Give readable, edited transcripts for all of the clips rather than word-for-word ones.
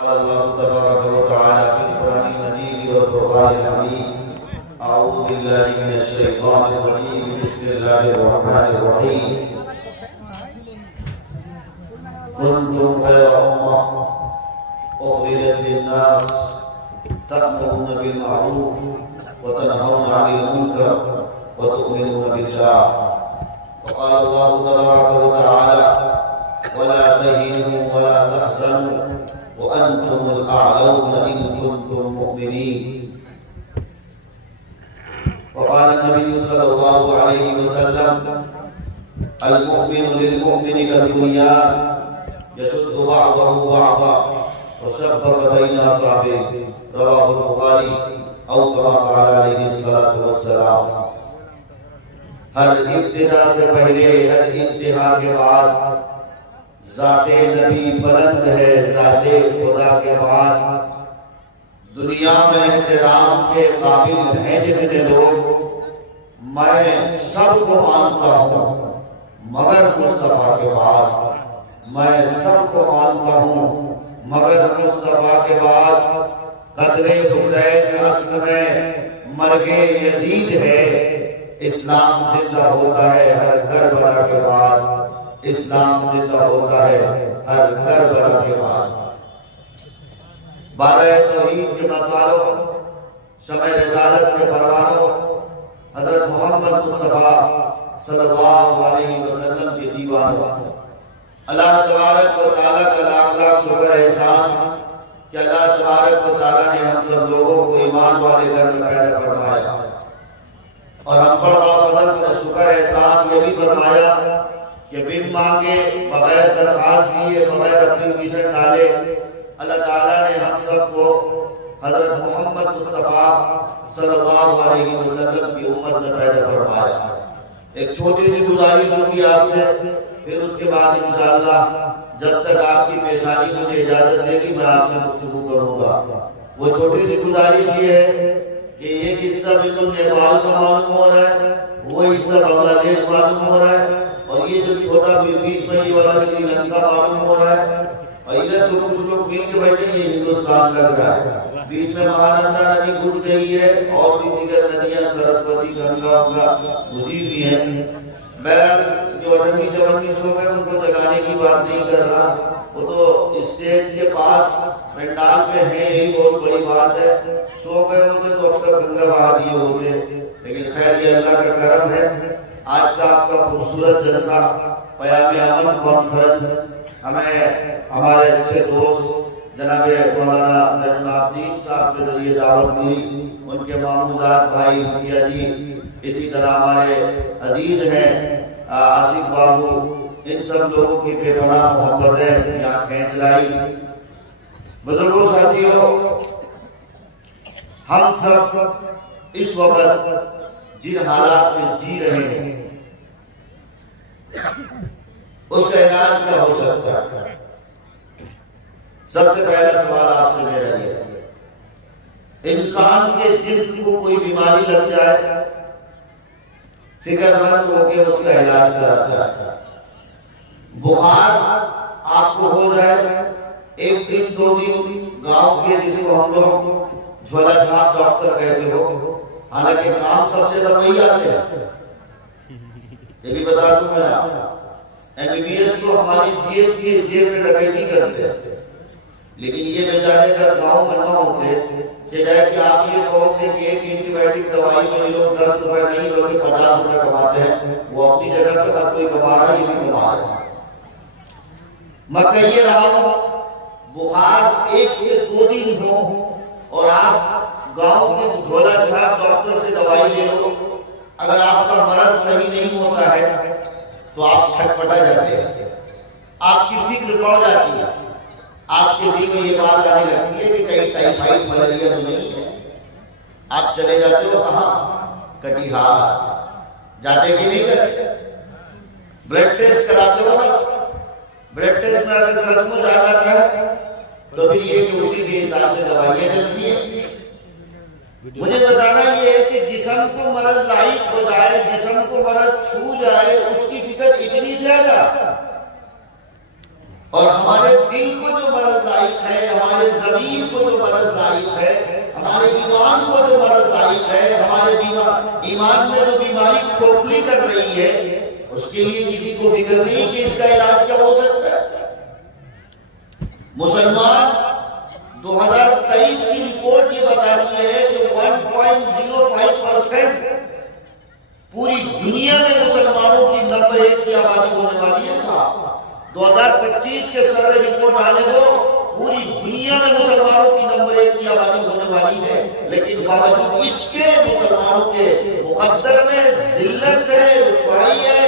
قال الله تبارك وتعالى في القرآن المجيد والفرقان الحميد. أعوذ بالله من الشيطان الرجيم. بسم الله الرحمن الرحيم. كنتم خير أمة أخرجت للناس تأمرون بالمعروف وتنهون عن المنكر وتؤمنون بالله. وقال الله تبارك وتعالى: ولا تهنوا ولا تحزنوا وأنتم الأعلون إن كنتم مؤمنين. وقال النبي صلى الله عليه وسلم: المؤمن للمؤمن كالبنيان يشد بعضه بعضا وشبك بين أصابعه. رواه البخاری او كما قال علیہ الصلوۃ والسلام. ہر ابتدا سے پہلے ہر انتہا کے بعد ذات نبی بلند ہے. ذات خدا کے بعد دنیا میں احترام کے قابل ہیں جتنے لوگ، میں سب کو مانتا ہوں مگر مصطفیٰ کے بعد. میں سب کو مانتا ہوں مگر مصطفیٰ کے بعد قتل حسین اصل میں مرگ یزید ہے. اسلام زندہ ہوتا ہے ہر کربلا کے بعد. اسلام زندہ ہوتا ہے ہر کربلا کے بعد. بارہ توحید کے متوالوں، شمع رسالت کے پروانوں، حضرت محمد مصطفیٰ صلی اللہ علیہ وسلم کے دیوانوں، اللہ تبارک و تعالیٰ کا لاکھ لاکھ شکر احسان کہ اللہ تبارک و تعالیٰ نے ہم سب لوگوں کو ایمان والے گھر میں پیدا فرمایا، اور ہم پر بڑا فضل کا شکر احسان یہ بھی فرمایا کہ بن مانگے، بغیر درخواست دیے، بغیر اپنی پیچھے ڈالے، اللہ تعالیٰ نے ہم سب کو حضرت محمد مصطفیٰ صلی اللہ علیہ وسلم کی امت میں پیدا فرمایا. ایک چھوٹی سی گزارش ہوگی آپ سے، پھر اس کے بعد انشاءاللہ جب تک آپ کی پیشانی مجھے اجازت دے گی میں آپ سے گفتگو کروں گا. وہ چھوٹی سی گزارش یہ ہے کہ یہ حصہ بالکل نیپال کا معلوم ہو رہا ہے، وہ حصہ بنگلہ دیش معلوم ہو رہا ہے، اور یہ جو چھوٹا بیچ میں یہ والا سری لنکا معلوم ہو رہا ہے، اور ادھر تو کچھ لوگ مل کے بیٹھے یہ ہندوستان لگ رہا ہے. بیچ میں مہانندا ندی گھس گئی ہے، اور بھی دیگر ندیاں سرسوتی، گنگا گھسی بھی ہیں. بہرحال جو 28-29 ہو گئے ان کو جگانے کی بات نہیں کر رہا، وہ تو اسٹیج کے پاس پنڈال پہ ہیں، یہی بہت بڑی بات ہے. سو گئے ہوتے تو اب تک گنگا بہا دیے ہوتے. لیکن خیر یہ اللہ کا کرم ہے. آج کا آپ کا خوبصورت جلسہ پیام امن کانفرنس ہمیں ہمارے اچھے دوست جناب مولانا زین العابدین صاحب کے ذریعے دعوت ملی. ان کے ماموزاد بھائی مکھیا جی، اسی طرح ہمارے عزیز ہیں آصف بابو، ان سب لوگوں کی بے پناہ محبت ہے یہاں کھینچ لائی. بزرگوں، ساتھیوں، ہم سب اس وقت جن حالات میں جی رہے ہیں اس کا علاج کیا ہو سکتا ہے؟ سب سے پہلا سوال آپ سے میرا یہ ہے، انسان کے جسم کو کوئی بیماری لگ جائے، فکر مند ہو کے اس کا علاج کراتا ہے. بخار آپ کو ہو جائے، ایک دن 2 دن گاؤں کے جس کو ہم لوگ جھولا چھاپ ڈاکٹر کہتے ہو، حالانکہ کام سب سے وہی آتے ہیں. یہ بھی بتا دوں میں آپ، MBBS تو ہماری جیب میں ڈکیتی کرتے ہیں، لیکن یہ بیچارے اگر گاؤں میں نہ ہوتے، چاہے کہ آپ یہ کہو کہ ایک اینٹی بائیوٹک دوائی میں یہ لوگ 10 روپے نہیں بلکہ 50 روپے کماتے ہیں، وہ اپنی جگہ پہ ہر کوئی کما رہا ہے، یہ بھی کما رہا ہے. میں کہیے رہا ہوں، بخار 1 سے 2 دن ہو اور آپ گاؤں کے جھولا چھاپ ڈاکٹر سے دوائی لے لو، اگر آپ کا مرض صحیح نہیں ہوتا ہے تو آپ چھٹپٹا جاتے ہیں، آپ کی فکر بڑھ جاتی ہے، آپ کے دل میں یہ بات آنے لگتی ہے کہ کہیں ٹائیفائڈ ملیریا تو نہیں ہے. آپ چلے جاتے ہو کہاں؟ کٹیہار. جاتے کہ نہیں جاتے؟ بلڈ ٹیسٹ کراتے ہو. بلڈ ٹیسٹ میں اگر سچ مچ آ جاتا ہے تو پھر یہ کہ اسی کے حساب سے دوائیاں چلتی ہیں. مجھے بتانا یہ ہے کہ جسم کو مرض لاحق ہو جائے، جسم کو مرض چھو جائے، اس کی فکر اتنی زیادہ، اور ہمارے دل کو جو مرض لاحق ہے، ہمارے ضمیر کو جو مرض لاحق ہے، ہمارے ایمان کو جو مرض لاحق ہے، ہمارے ایمان میں جو بیماری کھوکھلی کر رہی ہے، اس کے لیے کسی کو فکر نہیں کہ اس کا علاج کیا ہو سکتا ہے۔ مسلمان 2023 کی رپورٹ یہ بتاتی ہے کہ 1.05% پوری دنیا میں مسلمانوں کی نمبر 1 کی آبادی ہونے والی ہے۔ صاحب 2025 کے سروے رپورٹ آنے کو پوری دنیا میں مسلمانوں کی نمبر 1 کی آبادی ہونے والی ہے، لیکن باوجود اس کے مسلمانوں کے مقدر میں ذلت ہے، رسوائی ہے،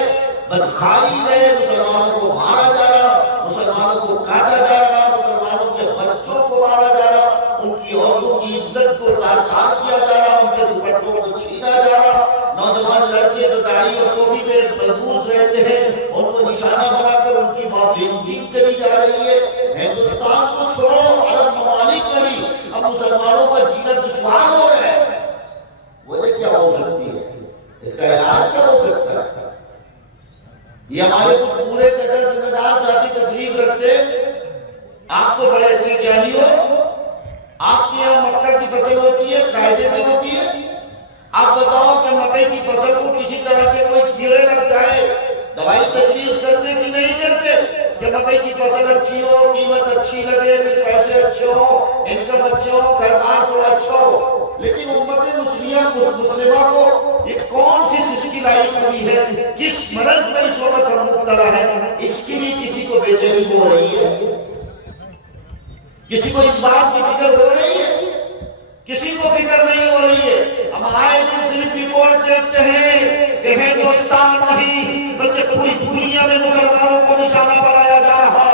بدخاری ہے، مسلمانوں کو مارا جا رہا، مسلمانوں کو کاٹا جا رہا، مسلمانوں کے بچوں کو مارا جا رہا، ان کی عورتوں کی عزت کو تار کیا جا رہا، ان کے دوپٹوں کو چھینا جا رہا، نوجوان لڑکے جو داڑھی اور ٹوپی پہ ملبوس رہتے ہیں ان کو نشانہ بنا کر ان کی موت لنچنگ کری جا رہی ہے۔ ہندوستان کو چھوڑو، عرب ممالک میں بھی اب مسلمانوں کا جینا دشوار ہو رہا ہے۔ وجہ کیا ہو سکتی ہے؟ اس کا علاج کیا ہو سکتا ہے؟ یہ ہمارے کو پورے جگہ ذمہ دار ذاتی تشریف رکھتے، آپ کو بڑے اچھے جانی ہو، آپ کے یہاں مکہ کی فصل ہوتی ہے، قاعدے سے ہوتی ہے۔ آپ بتاؤ کہ مکئی کی فصل کو کسی طرح کے کوئی کیڑے لگ جائے، دوائی تجویز کرتے کہ نہیں کرتے کہ مکئی کی فصل اچھی ہو، قیمت اچھی لگے، پیسے اچھے ہو، انکم اچھے ہو، گھر بار تھوڑا اچھا ہو؟ لیکن امت مسلمہ کو یہ کون سی سسٹی لاحق ہوئی ہے، جس مرض میں اس وقت ہم مبتلا ہے، اس کے لیے کسی کو بے چینی ہو رہی ہے؟ کسی کو اس بات کی فکر ہو رہی ہے؟ کسی کو فکر نہیں ہو رہی ہے۔ ہم آئے دن صرف رپورٹ دیکھتے ہیں کہ ہندوستان نہیں بلکہ پوری دنیا میں مسلمانوں کو نشانہ بنایا جا رہا۔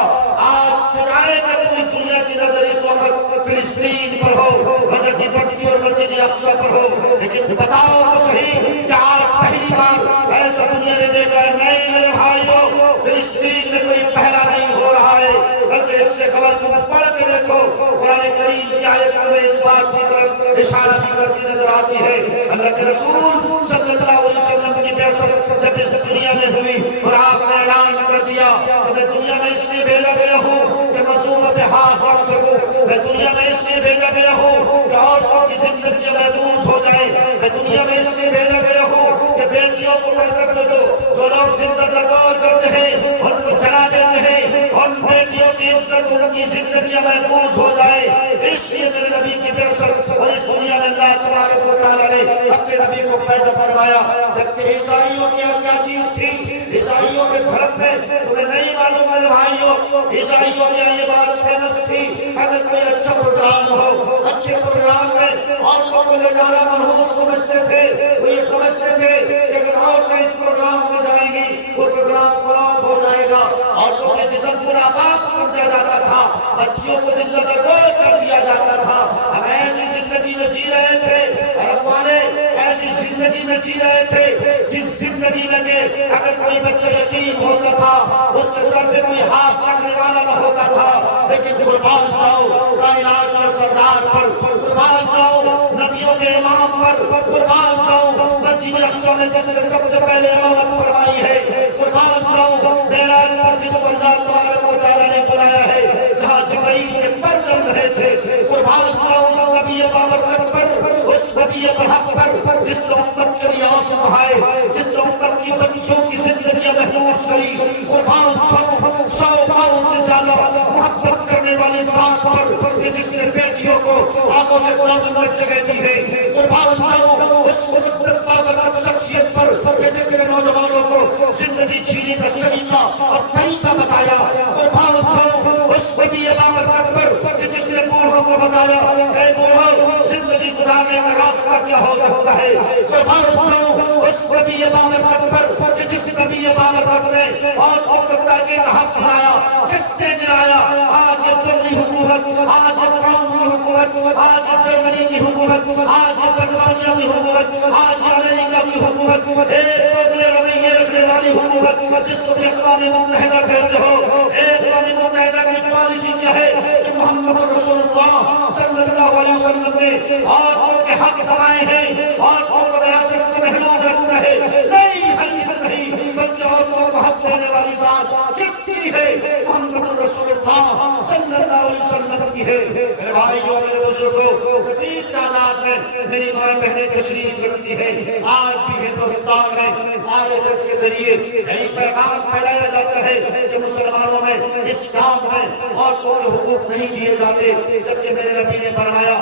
آج چاہے کہ پوری دنیا کی نظر اس وقت فلسطین پر ہو، غزہ کی پٹی اور مسجد اقصی پر ہو، لیکن بتاؤ تو صحیح کہ آج پہلی بار ایسا دنیا نے دیکھا ہے، نہیں میرے بھائیوں، فلسطین میں کوئی پہلا نہیں ہو رہا ہے، بلکہ اس سے قبل تم پڑھ کے دیکھو قرآن کریم کی آیت میں اس بات کی طرف اشارہ بھی کرتی نظر آتی ہے۔ اللہ کے رسول صلی اللہ علیہ وسلم کی بعثت جب اس دنیا میں ہوئی اور آپ نے اعلان کر دیا کہ میں دنیا میں اس لیے بھیجا گیا ہوں کہ مظلوم پہ ہاتھ رکھ سکوں، میں دنیا میں اس لیے بھیجا گیا ہوں کہ عورتوں کی زندگی محفوظ ہو جائے، میں دنیا میں اس لیے بھیجا گیا ہوں کہ بیٹیوں کو کرتب جو لوگ زندہ دردار کرتے ہیں ان کو جلا دیتے ہیں، ان بیٹیوں کی عزت، ان کی زندگی محفوظ ہو جائے، اس لیے میرے نبی کی بعثت اور اس دنیا میں اللہ تبارک و تعالیٰ نے اپنے نبی کو پیدا فرمایا۔ دیکھتے عیسائیوں کی کیا چیز تھی، عیسائیوں کے دھرم میں تمہیں نہیں معلوم میرے بھائیوں، عیسائیوں کی یہ بات فیمس تھی، اگر کوئی اچھا پروگرام ہو، اچھے پروگرام میں عورتوں کو لے جانا منحوس سمجھتے تھے، وہ یہ سمجھتے تھے کہ اگر عورتیں اس پروگرام میں جائیں گی وہ پروگرام فلاپ ہو جائے گا، عورتوں کے جسم کو ناپاک سمجھا جاتا تھا، بچیوں کو زندہ دردار کر دیا جاتا تھا۔ ہم ایسی زندگی میں جی رہے تھے، عرب والے ایسی زندگی میں جی رہے تھے جس زندگی میں کہ اگر کوئی بچہ یتیم ہوتا تھا اس کے سر پہ کوئی ہاتھ رکھنے والا نہ ہوتا تھا، لیکن قربان جاؤ کائنات کے سردار پر، قربان جاؤ نبیوں کے امام پر، قربان جاؤ مسجد اقصی میں جس نے سب سے پہلے امامت فرمائی ہے، قربان جاؤ معراج پر جس کو اللہ تبارک و تعالیٰ نے بلایا ہے، جہاں جبرائیل کے پر جل رہے تھے، قربان جاؤ اس نبی بابرکت پر، اس نبی برحق پر جس نے امت کے لیے آنسو بہائے، جس نے امت کی بچوں کی زندگیاں محفوظ کری، قربان جاؤ 100 پاؤں سے زیادہ محبت کرنے والے ذات پر کہ جس نے بیٹیوں کو آنکھوں سے قرآن میں جگہ دی ہے، قربان جاؤ اس مقدس بابرکت شخصیت پر کہ جس نے نوجوانوں کو زندگی جینے کا طریقہ اور طریقہ بتایا، قربان جاؤ اس نبی بابرکت پر کہ جس نے بوڑھوں کو بتایا اے بوڑھو زندگی گزارنے کا راستہ کیا ہو سکتا ہے، قربان جاؤ اس نبی بابرکت پر کہ جس نبی بابرکت نے اور ترقی کا حق بنایا، کس نے گرایا؟ آج یہ دلی حکومت، آج یہ فرانس کی حکومت، آج یہ جرمنی کی حکومت، آج یہ برطانیہ کی حکومت، آج یہ امریکہ کی حکومت، ایک دوسرے رویے رکھنے والی حکومت جس کو بھی اقوام متحدہ کہتے ہو، اقوام متحدہ کی پالیسی کیا ہے کہ محمد رسول اللہ صلی اللہ علیہ وسلم نے عورتوں کے حق دبائے ہیں، عورتوں کو وراثت سے محروم رکھتا ہے، نہیں ہرگز نہیں، بلکہ عورتوں کو حق دینے والی ذات کس کی ہے؟ محمد رسول مصطفیٰ صلی اللہ علیہ وسلم کی ہے۔ میرے بھائیوں میرے بزرگوں، کثیر تعداد میں میری ماں بہنیں تشریف رکھتی ہیں۔ آج بھی ہندوستان میں RSS کے ذریعے یہی پیغام پھیلایا جاتا ہے کہ مسلمانوں میں، اسلام میں عورتوں کے حقوق نہیں دیے جاتے، جبکہ میرے نبی نے فرمایا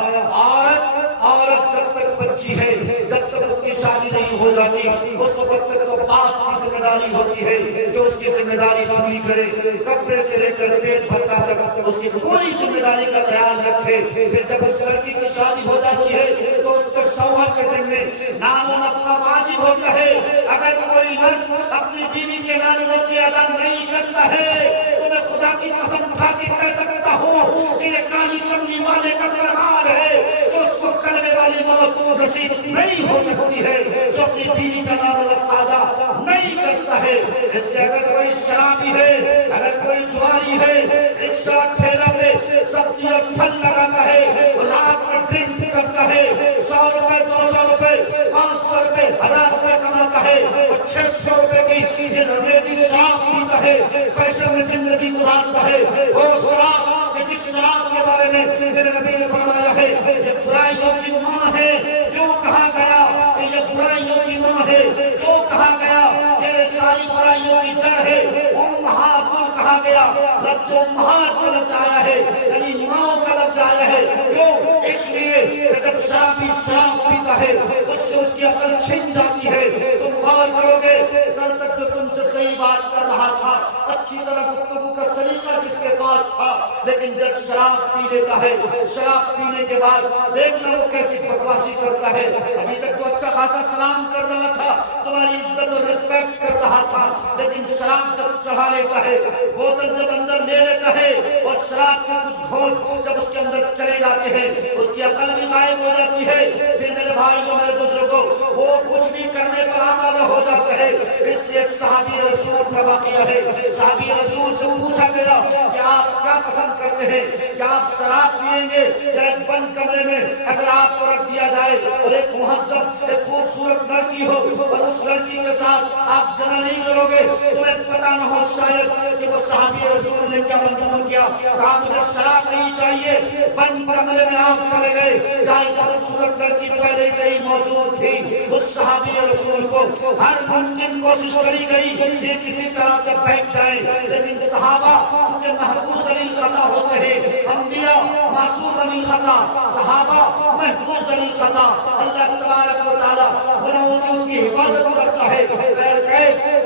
عورت جب تک بچی ہے، جب تک اس کی شادی نہیں ہو جاتی، اس وقت تک تو باپ کی ذمہ داری ہوتی ہے جو اس کی ذمہ داری پوری کرے، کپڑے سے لے کر پیٹ بھتا تک اس کی پوری ذمہ داری کا خیال رکھے۔ پھر جب اس لڑکی کی شادی ہو جاتی ہے تو اس کے شوہر کے ذمے نان و نفقہ واجب ہوتا ہے۔ اگر کوئی مرد اپنی بیوی کے نان و نفقے ادا نہیں کرتا ہے تو میں خدا کی قسم کھا کے کہہ سکتا ہوں کہ یہ کالی کملی والے کا فرمان ہے تو اس کو کلمے والی موت نصیب نہیں ہو سکتی ہے جو اپنی بیوی کا نام و نفقہ ادا نہیں کرتا ہے۔ اس لیے اگر کوئی شرابی ہے، اگر کوئی جواری ہے، رکشہ ٹھیلا پہ سبزی اور پھل لگاتا ہے، رات میں ڈرنکس کرتا ہے، 100 روپے 200 روپے 500 روپے 1000 روپے کماتا ہے اور 600 روپے کی یہ انگریزی شراب پیتا ہے، فیشن میں زندگی گزارتا ہے، وہ شراب کہ جس شراب کے بارے میں میرے نبی نے فرمایا ہے یہ برائیوں کی ماں ہے، جو کہا گیا کہ یہ برائیوں کی ماں ہے، جو کہا گیا کہ یہ ساری برائیوں کی جڑ ہے، امہات کہا گیا، لفظ امہات کا لفظ آیا ہے یعنی ماں کا لفظ آیا ہے، کیوں؟ اس لیے کہ جب شرابی شراب پیتا ہے اس سے اس کی عقل چھن جاتی ہے۔ تم غور کرو گے، کل تک جو تم سے صحیح بات کر رہا تھا، اچھی طرح گفتگو کا سلیقہ جس کے پاس تھا، لیکن جب شراب پی لیتا ہے، شراب پینے کے بعد دیکھنا وہ کیسی بکواسی کرتا ہے۔ ابھی تک تو اچھا خاصا سلام کر رہا تھا، تمہاری عزت اور رسپیکٹ کر رہا تھا، لیکن شراب جب چڑھا لیتا ہے، بوتل جب اندر لے لیتا ہے اور شراب کے کچھ گھونٹ جب اس کے اندر چلے جاتے ہیں، اس کی عقل بھی غائب ہو جاتی ہے۔ پھر میرے بھائیوں میرے بزرگوں، وہ کچھ بھی کرنے پر آمادہ ہو جاتا ہے۔ اس لیے ایک صحابی رسول کا واقعہ ہے، صحابی رسول سے پوچھا گیا کہ آپ کیا پسند کرتے ہیں، کیا آپ شراب پیئیں گے یا ایک بند کمرے میں اگر آپ کو رکھ دیا جائے اور ایک مہذب ایک خوبصورت لڑکی ہو اور اس لڑکی کے ساتھ آپ جنا نہیں کرو گے، تمہیں پتا نہ ہو شاید کہ وہ صحابی رسول نے کیا منظور کیا، کہا مجھے شراب نہیں چاہیے، بند کمرے میں آپ چلے گئے جہاں ایک خوبصورت لڑکی پہلے سے ہی موجود تھی۔ اس صحابی رسول کو ہر ممکن کوشش کری گئی یہ کسی طرح سے بہک جائیں، لیکن صحابہ چونکہ محفوظ علی خطا ہوتے ہیں، انبیاء معصوم علی خطا، صحابہ محفوظ علی خطا، اللہ تبارک و تعالیٰ گناہوں سے اس کی حفاظت کرتا ہے۔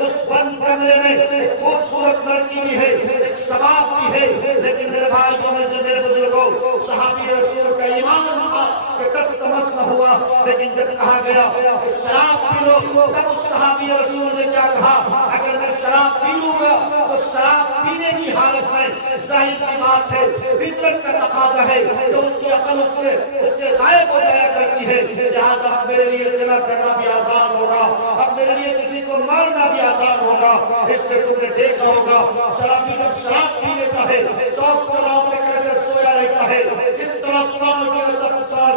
اس بند کمرے میں ایک خوبصورت لڑکی بھی ہے، ایک شباب بھی ہے، لیکن میرے بھائیوں میں سے میرے بزرگوں، صحابی رسول کا ایمان تھا کہ کس سمجھ نہ ہوا، لیکن جب کہا گیا کہ شراب پی لو، تب اس صحابی رسول نے کیا کہا، اگر میں شراب پی لوں گا تو شراب پینے کی حالت میں ظاہر سی بات ہے فطرت کا تقاضا ہے تو اس کی عقل اس سے غائب ہو جایا کرتی ہے، لہٰذا اب میرے لیے زنا کرنا بھی آسان ہوگا، اب میرے لیے کسی کو مارنا بھی آسان ہوگا۔ اس میں تم نے دیکھا ہوگا شرابی جب شراب پی لیتا ہے چوک چوراہوں پہ کیسے سویا رہتا ہے، کس طرح سال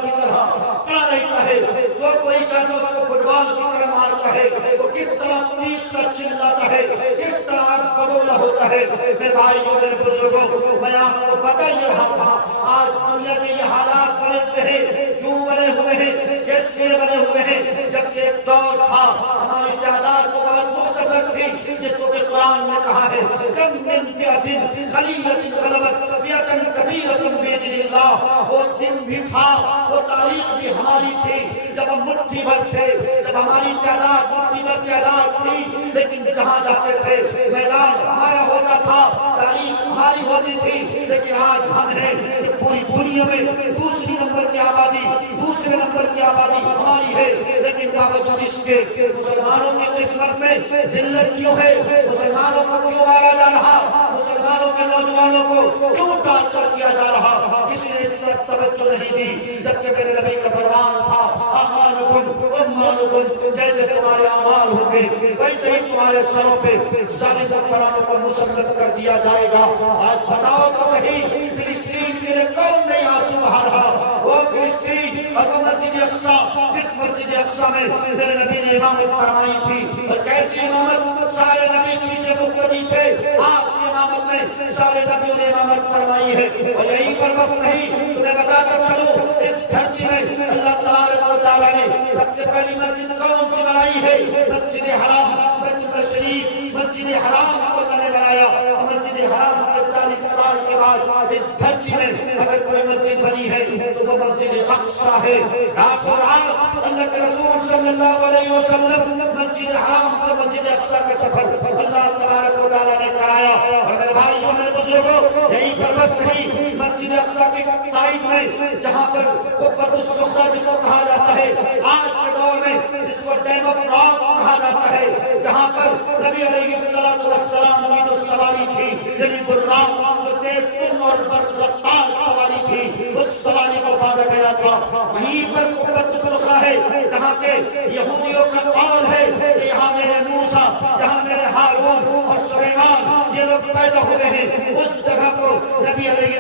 کی طرح پڑا رہتا ہے، جو کوئی کہتا ہے اس کو فٹ بال کی طرح مارتا ہے، وہ کس طرح پیستا چلاتا ہے، کس طرح بگولا ہوتا ہے۔ میرے بھائیوں میرے بزرگوں، میں آپ کو بتا ہی رہا تھا آج دنیا کے یہ حالات بنے ہوئے ہیں، کیوں بنے ہوئے ہیں، کس لیے بنے ہوئے ہیں، جبکہ ایک دور تھا ہماری تعداد تو بہت مختصر تھی، جس کو کہ قرآن نے کہا ہے کم من فئۃ قلیلۃ غلبت فئۃ کثیرۃ بإذن اللہ۔ وہ دن بھی تھا، وہ تاریخ بھی ہماری تھی جب ہم مٹھی بھر تھے، جب ہماری تعداد مٹھی بھر تعداد تھی، لیکن جہاں جاتے تھے میدان ہمارا ہوتا تھا، تاریخ ہماری ہوتی تھی، لیکن آج ہم ہیں کہ پوری دنیا میں دوسرے نمبر کی آبادی ہماری ہے، لیکن باوجود اس کے مسلمانوں کی قسمت میں ذلت کیوں ہے، مسلمانوں کو کیوں مارا جا رہا، مسلمانوں کے نوجوانوں کو کیوں ٹارچر کیا جا رہا، کسی نے اس پر توجہ نہیں دی، جبکہ میرے نبی کا فرمان تھا اعمالکم اموالکم، جیسے تمہارے اعمال ہوں گے ویسے ہی تمہارے سروں پہ ظالم حکمرانوں کو مسلط کر دیا جائے گا۔ آج بتاؤ تو صحیح، فلسطین کے لیے کون نہیں آنسو بہا رہا؟ وہ فلسطین اور وہ مسجد اقصیٰ، جس مسجد اقصیٰ میں میرے نبی نے امامت فرمائی تھی، اور کیسی امامت، سارے نبی پیچھے مقتدی تھے، آپ کی امامت میں سارے نبیوں نے امامت فرمائی ہے. اور یہیں پر بس نہیں، تمہیں بتا کر چلو اس دھرتی میں اللہ تبارک و تعالیٰ نے سب سے پہلی مسجد کون سی بنائی ہے؟ مسجد حرام، بیت اللہ شریف. مسجد حرام کو اللہ نے بنایا، اور مسجد حرام کے 40 سال کے بعد اس دھرتی میں اگر کوئی مسجد بنی ہے تو وہ مسجد اقصیٰ ہے. رات و رات اللہ کے رسول صلی اللہ علیہ وسلم مسجد حرام سے مسجد اقصیٰ کا سفر اللہ تبارک و تعالیٰ نے کرایا. اور میرے بھائیوں میرے بزرگوں، یہی پر بس نہیں، مسجد اقصیٰ کے سائڈ میں جہاں پر قبۃ الصخرہ جس کو کہا جاتا ہے، آج کے دور میں جس کو ڈیم آف راک کہا جاتا ہے، جہاں پر نبی علیہ السلام کی جو سواری تھی، یعنی براق جو تیز تن اور رفتار سواری تھی، اس سواری کو باندھا گیا تھا. وہیں پر قبۃ الصخرہ ہے جہاں کے یہودیوں کا قول ہے کہ یہاں میرے موسیٰ، یہاں میرے ہارون اور سلیمان یہ لوگ پیدا ہوئے ہیں. اس جگہ کو نبی علیہ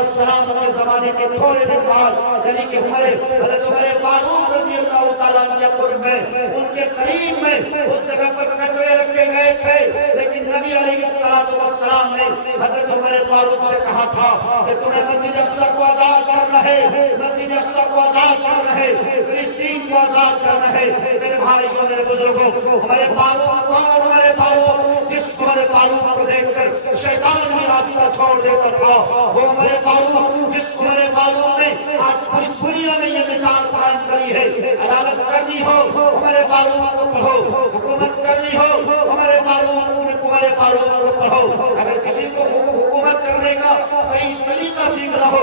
السلام کے زمانے کے تھوڑے دن بعد، یعنی کہ حضرت عمر فاروق رضی اللہ تعالیٰ عنہ کے قرب میں، ان کے قریب میں اس جگہ پر کچرے رکھے گئے تھے. لیکن نبی علیہ السلام نے حضرت عمر فاروق سے کہا تھا کہ تمہیں مسجد اقصیٰ کو آزاد کرنا ہے، مسجد اقصیٰ کو آزاد کرنا ہے، فلسطین کو آزاد کرنا ہے. میرے بھائیوں میرے بزرگوں، عمر فاروق کون؟ عمر فاروق جس عمر فاروق کو دیکھ کر شیطان بھی راستہ چھوڑ دیتا تھا، وہ عمر فاروق جس عمر فاروق نے آج پوری دنیا میں یہ مثال قائم کری ہے. عدالت کرنی ہو عمر فاروق کو پڑھو، حکومت کرنی ہو عمر فاروق کو پڑھو. اگر کسی کو حکومت کرنے کا صحیح سلیقہ سیکھنا ہو،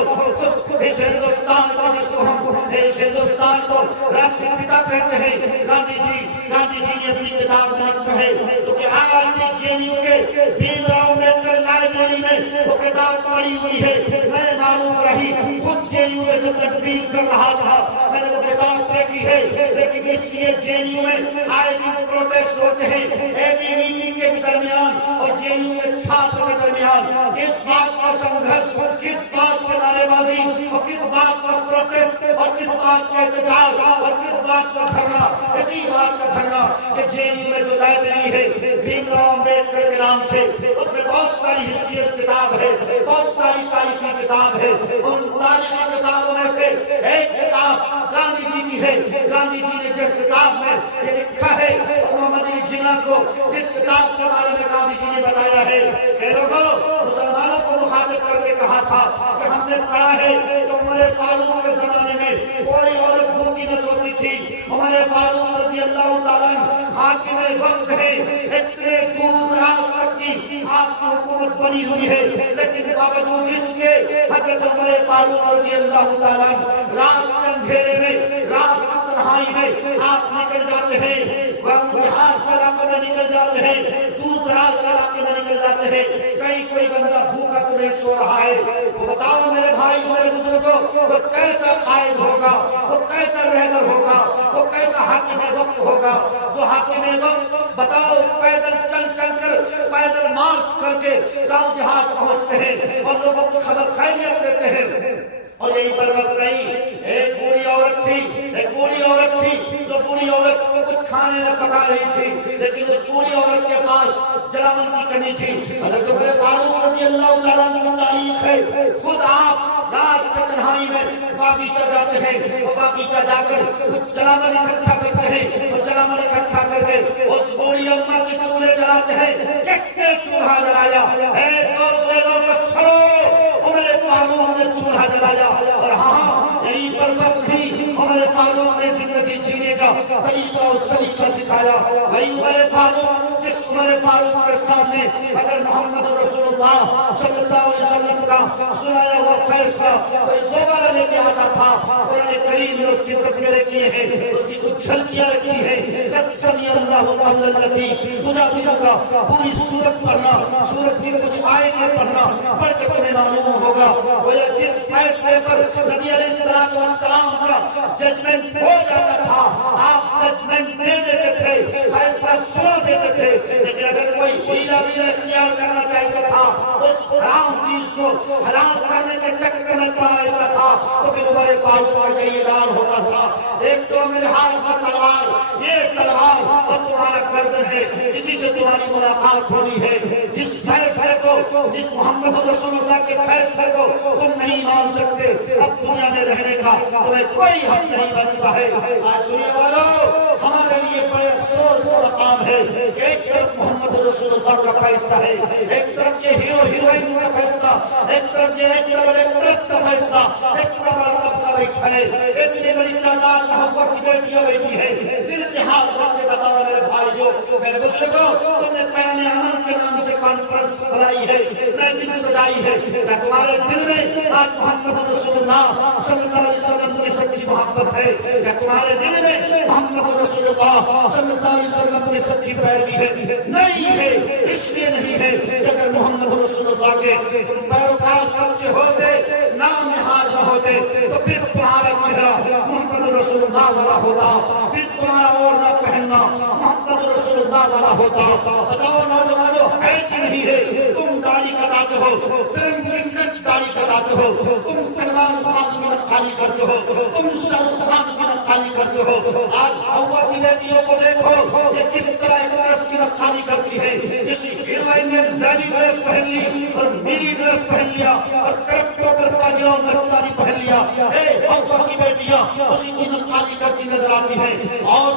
اس ہندوستان کو جس کو ہم اس ہندوستان کو راشٹر پتا کہتے ہیں، گاندھی جی نے اپنی کتاب میں لکھا ہے تو کہ آج بھی جے این یو کے بھیم راؤ امبیڈکر لائبریری میں وہ کتاب پڑھی ہوئی ہے. میں معلوم رہی خود جے این یو سے جب تنظیم کر رہا تھا میں نے وہ کتاب دیکھی ہے. لیکن اس لیے جے این یو میں آئے دن پروٹیسٹ ہوتے ہیں اے بی وی پی کے درمیان اور جے این یو کے چھاتر کے درمیان. کس بات کا سنگھرش، کس بات کی نعرے بازی اور کس بات کا پروٹیسٹ اور کس بات کا احتجاج اور کس بات کا دھرنا؟ اسی بات کا دھرنا کہ جے این یو میں جو لائبریری ہے بھیم راؤ امبیڈکر کے نام سے، اس میں بہت ساری ہسٹری کتاب ہے، بہت ساری تاریخی کتاب ہے. ان تاریخی کتابوں میں سے ایک کتاب گاندھی جی کی ہے. گاندھی جی نے جس کتاب میں یہ لکھا ہے، محمد علی جناح کو جس کتاب کے بارے میں گاندھی جی نے بتایا ہے کہ لوگوں مسلمانوں کو مخاطب کر کے کہا تھا کہ ہم نے پڑھا ہے تو عمر فاروق کے زمانے میں کوئی عورت بھوکی نہ سوتی تھی. عمر فاروق رضی اللہ تعالیٰ حاکم وقت ہے، اتنے دور دراز تک کی آپ کی حکومت بنی ہوئی ہے، لیکن باوجود اس کے حضرت عمر فاروق رضی اللہ تعالیٰ رات کے اندھیرے میں، رات کی تنہائی میں آپ نکل جاتے ہیں، گاؤں دیہات کے علاقے میں نکل جاتے ہیں، دور دراز کے علاقے میں نکل جاتے ہیں. کہیں کوئی بندہ بھوکا تو نہیں سو رہا ہے. وہ بتاؤ میرے بھائیوں میرے بزرگوں، وہ کیسا قائد ہوگا، وہ کیسا رہبر ہوگا، وہ کیسا حاکم وقت ہوگا جو حاکم وقت بتاؤ پیدل چل کر پیدل مارچ کر کے گاؤں دیہات پہنچتے ہیں اور لوگوں کو خبر خیریت دیتے ہیں. اور یہی پر بس نہیں، ایک بوڑھی عورت تھی جو بوڑھی عورت کچھ کھانے میں پکا رہی تھی، لیکن اس بوڑھی عورت کے پاس جلاون کی کمی تھی. حضرت عمر فاروق رضی اللہ تعالیٰ عنہ کی تاریخ ہے، خود آپ رات کی تنہائی میں باغیچہ جاتے ہیں، وہ باغیچہ جا کر کچھ جلاون اکٹھا کرتے ہیں اور جلاون اکٹھا کر کے اس بوڑھی اماں کے چولہے جلاتے ہیں. کس نے چولہا جلایا؟ عمر فاروق نے چولہا جلایا. اور ہاں یہیں پر بس نہیں، عمر فاروق نے زندگی جینے کا طریقہ اور سلیقہ سکھایا. وہی عمر فاروق جس عمر فاروق کے سامنے اگر محمد رسول اللہ صلی اللہ علیہ وسلم کا سنایا ہوا فیصلہ کوئی دوبارہ لے کے آتا تھا، قرآن کریم نے اس کی تذکرے کیے ہیں، اس کی کچھ جھلکیاں رکھی ہیں. قد سمع اللہ قول التی تجادلک کا پوری سورت پڑھنا، سورت کی کچھ آیتیں پڑھنا، پڑھ کے تمہیں معلوم ہوگا گویا جس فیصلے پر نبی علیہ السلام کا ججمنٹ ہو جاتا تھا آپ ججمنٹ دے دیتے تھے، فیصلہ سنا دیتے تھے. لیکن اگر کوئی ہیلا ویلا اختیار کرنا چاہتا تھا، اس حرام چیز کو حلال کرنے کے چکر میں پڑا رہتا تھا، تو پھر عمر فاروق کا یہ اعلان ہوتا تھا، ایک تو میرے ہاتھ میں تلوار، یہ تلوار اور تمہارا گردن ہے، اسی سے تمہاری ملاقات ہونی ہے۔ جس فیصلے کو، جس محمد رسول اللہ کے فیصلے کو تم نہیں مان سکتے، اب دنیا میں رہنے کا تمہیں کوئی حق نہیں بنتا ہے۔ آج دنیا والوں، ہمارے لیے بڑے افسوس کا مقام ہے کہ ایک طرف محمد رسول اللہ کا فیصلہ ہے، ایک طرف یہ ہیرو ہیروئن کا فیصلہ، ایک طرف یہ ایکٹرس کا فیصلہ، ایک طرف بڑا طبقہ بیٹھا ہے، اتنی بڑی تعداد میں حوا کی بیٹیاں بیٹھی ہے۔ دل کے ہاتھ رکھ کے بتاؤ میرے بھائیو، میرے بزرگوں، تم نے پیام امن کے نام سے کانفرنس بنائی ہے، محفل سجائی ہے، کیا تمہارے دل میں آج محمد رسول اللہ صلی اللہ علیہ وسلم کی سچی محبت ہے؟ کیا تمہارے دل میں محمد رسول اللہ صلی اللہ علیہ وسلم کی سچی پیروی ہے؟ نہیں ہے، اس لیے نہیں ہے کہ اگر محمد رسول اللہ کے تم پیروکار سچے ہوتے، نام نہاد نہ ہوتے، تو پھر تمہارا چہرہ محمد رسول اللہ والا ہوتا، پھر تمہارا اوڑھنا پہننا محمد رسول اللہ والا ہوتا۔ بتاؤ نوجوانوں، ہے کہ نہیں ہے؟ تم داڑھی کٹاتے ہو، فلم کی کٹ داڑھی کٹاتے ہو، تم سلمان خان کی نقالی کرتے ہو، تم شاہ رخ خان کی نقالی کرتے ہو۔ آج حوا کی بیٹیوں کو دیکھو، یہ کس طرح ایکٹریس کی نقالی کرتی ہے۔ کسی ہیروئن نے نیلی ڈریس پہن لی اور نیلی ڈریس پہن لیا اور کرپٹوں پر پاجروں مستانی پہن لیا، اے حوا کی بیٹیاں اسی کی نقالی کرتی نظر آتی ہیں۔ اور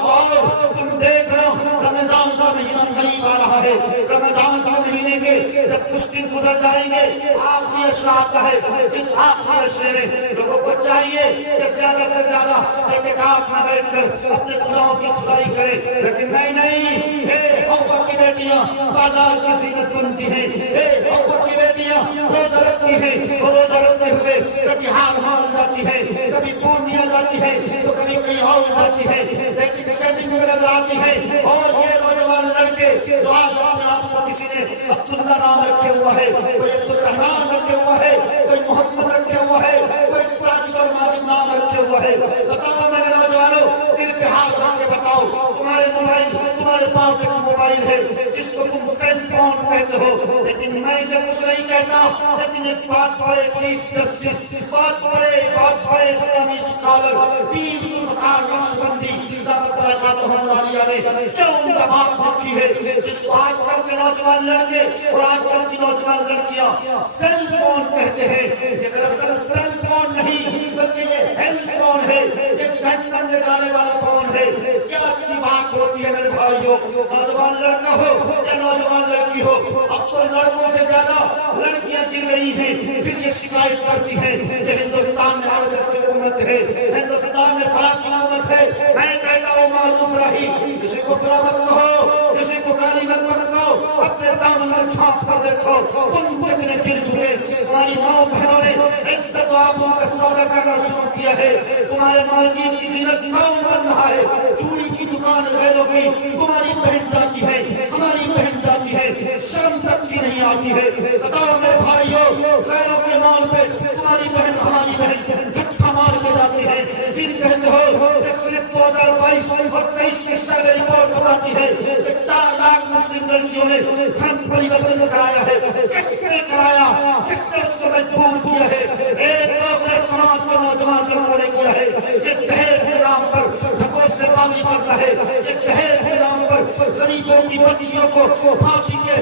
تم دیکھ رہو، رمضان کا مہینہ قریب آ رہا ہے، رمضان کے مہینے کے جب کچھ دن گزر جائیں گے، آخری عشرہ آتا ہے، جس آخری عشرے میں لوگوں کو چاہیے کہ زیادہ سے زیادہ اعتکاف میں بیٹھ کر اپنے گناہوں کی کھدائی کرے، لیکن نہیں، اے حوا کی بیٹیاں بازار کی زینت بنتی ہیں، اے حوا کی بیٹیاں روزہ رکھتی ہیں، اور روزہ رکھتے ہوئے کبھی ہار مان جاتی ہے، کبھی پورنیا جاتی ہے تو کبھی کہیں اور جاتی ہے، لیکن سیٹنگ میں نظر آتی ہے۔ اور یہ نوجوان لڑکے جو آج اپنے آپ کو کسی نے عبداللہ نام رکھے ہوا ہے، کوئی عبد الرحمان رکھے ہوا ہے، کوئی محمد رکھے ہوا ہے، کوئی ساجد اور ماجد نام رکھے ہوا ہے۔ بتاؤ میرے نوجوانوں، دل پہ ہاتھ رکھ کے بتاؤ، تمہارے موبائل، تمہارے پاس ایک موبائل ہے جس کو تم سیل فون کہتے ہو، لیکن میں اسے کچھ نہیں کہتا، لیکن ایک بات پڑے چیف جسٹس، بات پڑے اسلامی اسکالر پیر ذوالفقار نقشبندی دامت برکاتہ العالیہ نے کیوں عمدہ بات رکھی ہے، جس کو آج کل کے نوجوان لڑکے اور آج کل کی نوجوان لڑکیاں سیل فون کہتے ہیں۔ یہ دراصل سیل فون نہیں بلکہ یہ ہیل فون ہے، یہ جنت لے جانے والا فون ہے۔ کیا اچھی بات ہوتی ہے میرے بھائیوں، نوجوان لڑکا ہو یا نوجوان لڑکی ہو، اب تو لڑکوں سے زیادہ لڑکیاں گر رہی ہیں، پھر یہ شکایت کرتی ہیں کہ ہندوستان میں RSS کی حکومت ہے، ہندوستان میں فلاں کی حکومت ہے۔ میں کہتا ہوں معروف رہی، کسی کو برا مت کہو، کسی کو گالی مت کہو، اپنے دامن میں چھانپ کر دیکھو تم کتنے گر چکے۔ تمہاری ماں بہنوں نے عزت و آبرو کا سودا کرنا شروع کیا ہے، تمہارے مالکین کی زینت کون بن رہا ہے؟ چوڑی کی دکان غیروں کی تمہاری بہن جاتی ہے، ہماری بہن جاتی ہے، شرم تک کی نہیں آتی ہے۔ بتاؤ میرے بھائیوں، غیروں کے مال پہ تمہاری بہن ہماری بہن گٹھا مار کے جاتی ہے، پھر کہتے ہو کہ صرف 2022 اور 23 کی سروے رپورٹ بتاتی ہے کہ 4 لاکھ مسلم لڑکیوں نے دھرم پریورتن کرایا ہے۔ کس نے کرایا؟ کس نے اس کو مجبور کیا ہے؟ ایک دوسرے سماج کے نوجوان لڑکوں نے کیا ہے۔ یہ دہیج کے نام پر ڈھکوسلے بازی کرتا ہے، یہ دہیج کے نام پر غریبوں کی بچیوں کو پھانسی کے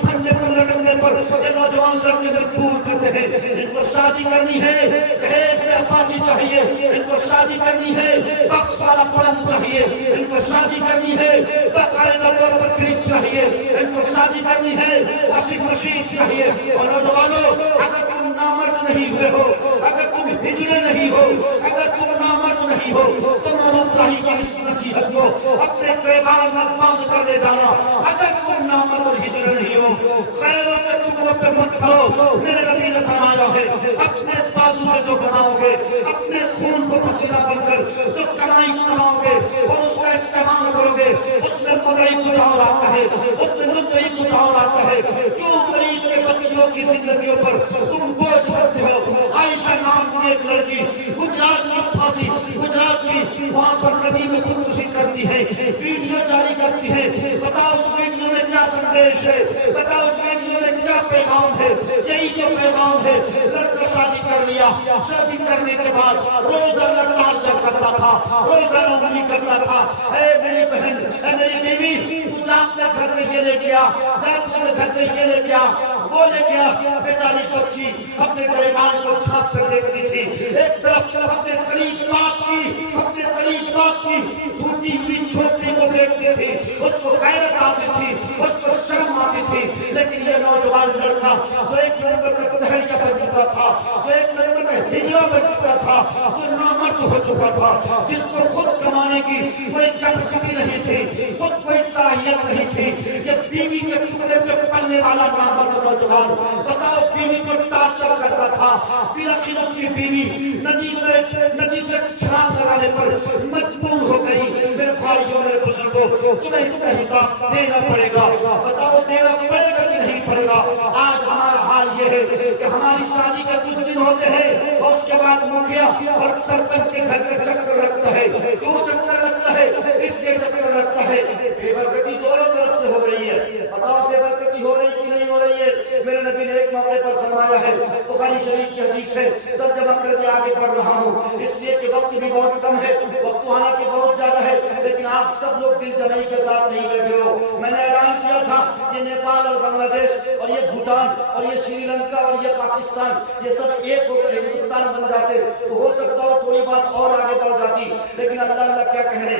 پھندے پر لٹکنے پر یہ نوجوان لڑکے مجبور کرتے ہیں۔ ان کو شادی کرنی ہے، دہیج میں اپاچی چاہیے، ان کو شادی کرنی ہے، بخش والا پڑم چاہیے، ان کو شادی کرنی ہے، باقاعدہ طور پر فریج چاہیے، ان کو شادی کرنی ہے، واشنگ مشین چاہیے۔ اور نوجوانوں، اگر تم نامرد نہیں ہوئے ہو، اگر تم ہجڑے نہیں ہو، اگر تم نامرد نہیں ہو، تو معروف راہی کی اس نصیحت کو اپنے گریبان میں باندھ کر لے جانا۔ اگر تم نامرد اور ہجڑے نہیں ہو، خیروں کے ٹکڑوں پہ مت کرو۔ میرے نبی نے فرمایا ہے، اپنے بازو سے جو کماؤ گے، اپنے خون کو پسینہ بن کر جو کمائی کماؤ گے اور اس کا استعمال کرو گے، اس میں مزائی کچھ اور آتا ہے، اس میں لطفی کچھ اور آتا ہے۔ کیوں غریب کے بچیوں کی زندگیوں پر تم بوجھ بنتے ہو؟ عائشہ نام کی ایک لڑکی گجرات کی پھانسی، گجرات کی وہاں پر نبی میں خودکشی کرتی ہے، ویڈیو جاری کرتی ہے۔ بتاؤ اس ویڈیو میں کیا سندیش ہے، بتاؤ اس ویڈیو میں کیا پیغام ہے، یہی تو پیغام ہے۔ لڑکا شادی کر لیا، شادی کرنے کے بعد روزانہ ٹارچر کرتا تھا، روزانہ انگلی کرتا تھا، اے میری بہن، اے میری بیوی، تو جا اپنے گھر سے یہ لے گیا، جا اپنے گھر سے یہ لے گیا، وہ لے گیا۔ بیچاری بچی اپنے گریبان کو چھاپ کر دیکھتی تھی، ایک طرف اپنے قریب باپ کی، اپنے قریب باپ کی ٹوٹی ہوئی جھوپڑی کو دیکھتی تھی، اس کو غیرت آتی تھی، اس کو شرم آتی تھی۔ لیکن یہ نوجوان لڑکا جو ایک نمبر کا دہریہ بن چکا تھا، جو ایک نمبر کا ہجڑا بن چکا تھا، جو نامرد ہو چکا تھا، جس کو خود کمانے کی کوئی کیپیسٹی نہیں تھی، خود کوئی صلاحیت نہیں تھی، یہ بیوی کے ٹکڑے پہ پلنے والا نامرد نوجوان، بتاؤ بیوی کو ٹارچر کرتا تھا۔ بلاخر اس کی بیوی ندی سے چھلانگ لگانے پر مجبور ہو گئی۔ میرے بھائیوں، میرے بزرگوں، تمہیں اس کا حساب دینا پڑے گا، بتاؤ دینا پڑے گا کہ نہیں پڑے گا؟ آج ہمارا حال یہ ہے کہ ہماری شادی کے کچھ دن ہوتے ہیں اور اس کے بعد مکھیا اور سرپنچ کے گھر کا چکر لگتا ہے۔ کیوں چکر لگتا ہے؟ اس لیے چکر لگتا ہے بے برکتی دونوں طرف سے ہو رہی ہے۔ بتاؤ بے برکتی ہو رہی کہ نہیں ہو رہی ہے؟ میرے نبی نے ایک موقع پر فرمایا ہے، بخاری شریف کی حدیث ہے، ترجمہ کر کے آگے بڑھ رہا ہوں اس لیے کہ وقت بھی بہت کم ہے، وقت حالانکہ بہت زیادہ ہے، لیکن آپ سب لوگ دل جمعی کے ساتھ نہیں بیٹھے ہو۔ میں نے اعلان کیا تھا یہ نیپال اور بنگلہ دیش اور یہ بھوٹان اور یہ سری لنکا اور یہ پاکستان، یہ سب ایک ہو کر ہندوستان بن جاتے تو ہو سکتا ہو تھوڑی بات اور آگے بڑھ جاتی، لیکن اللہ کیا کہنے۔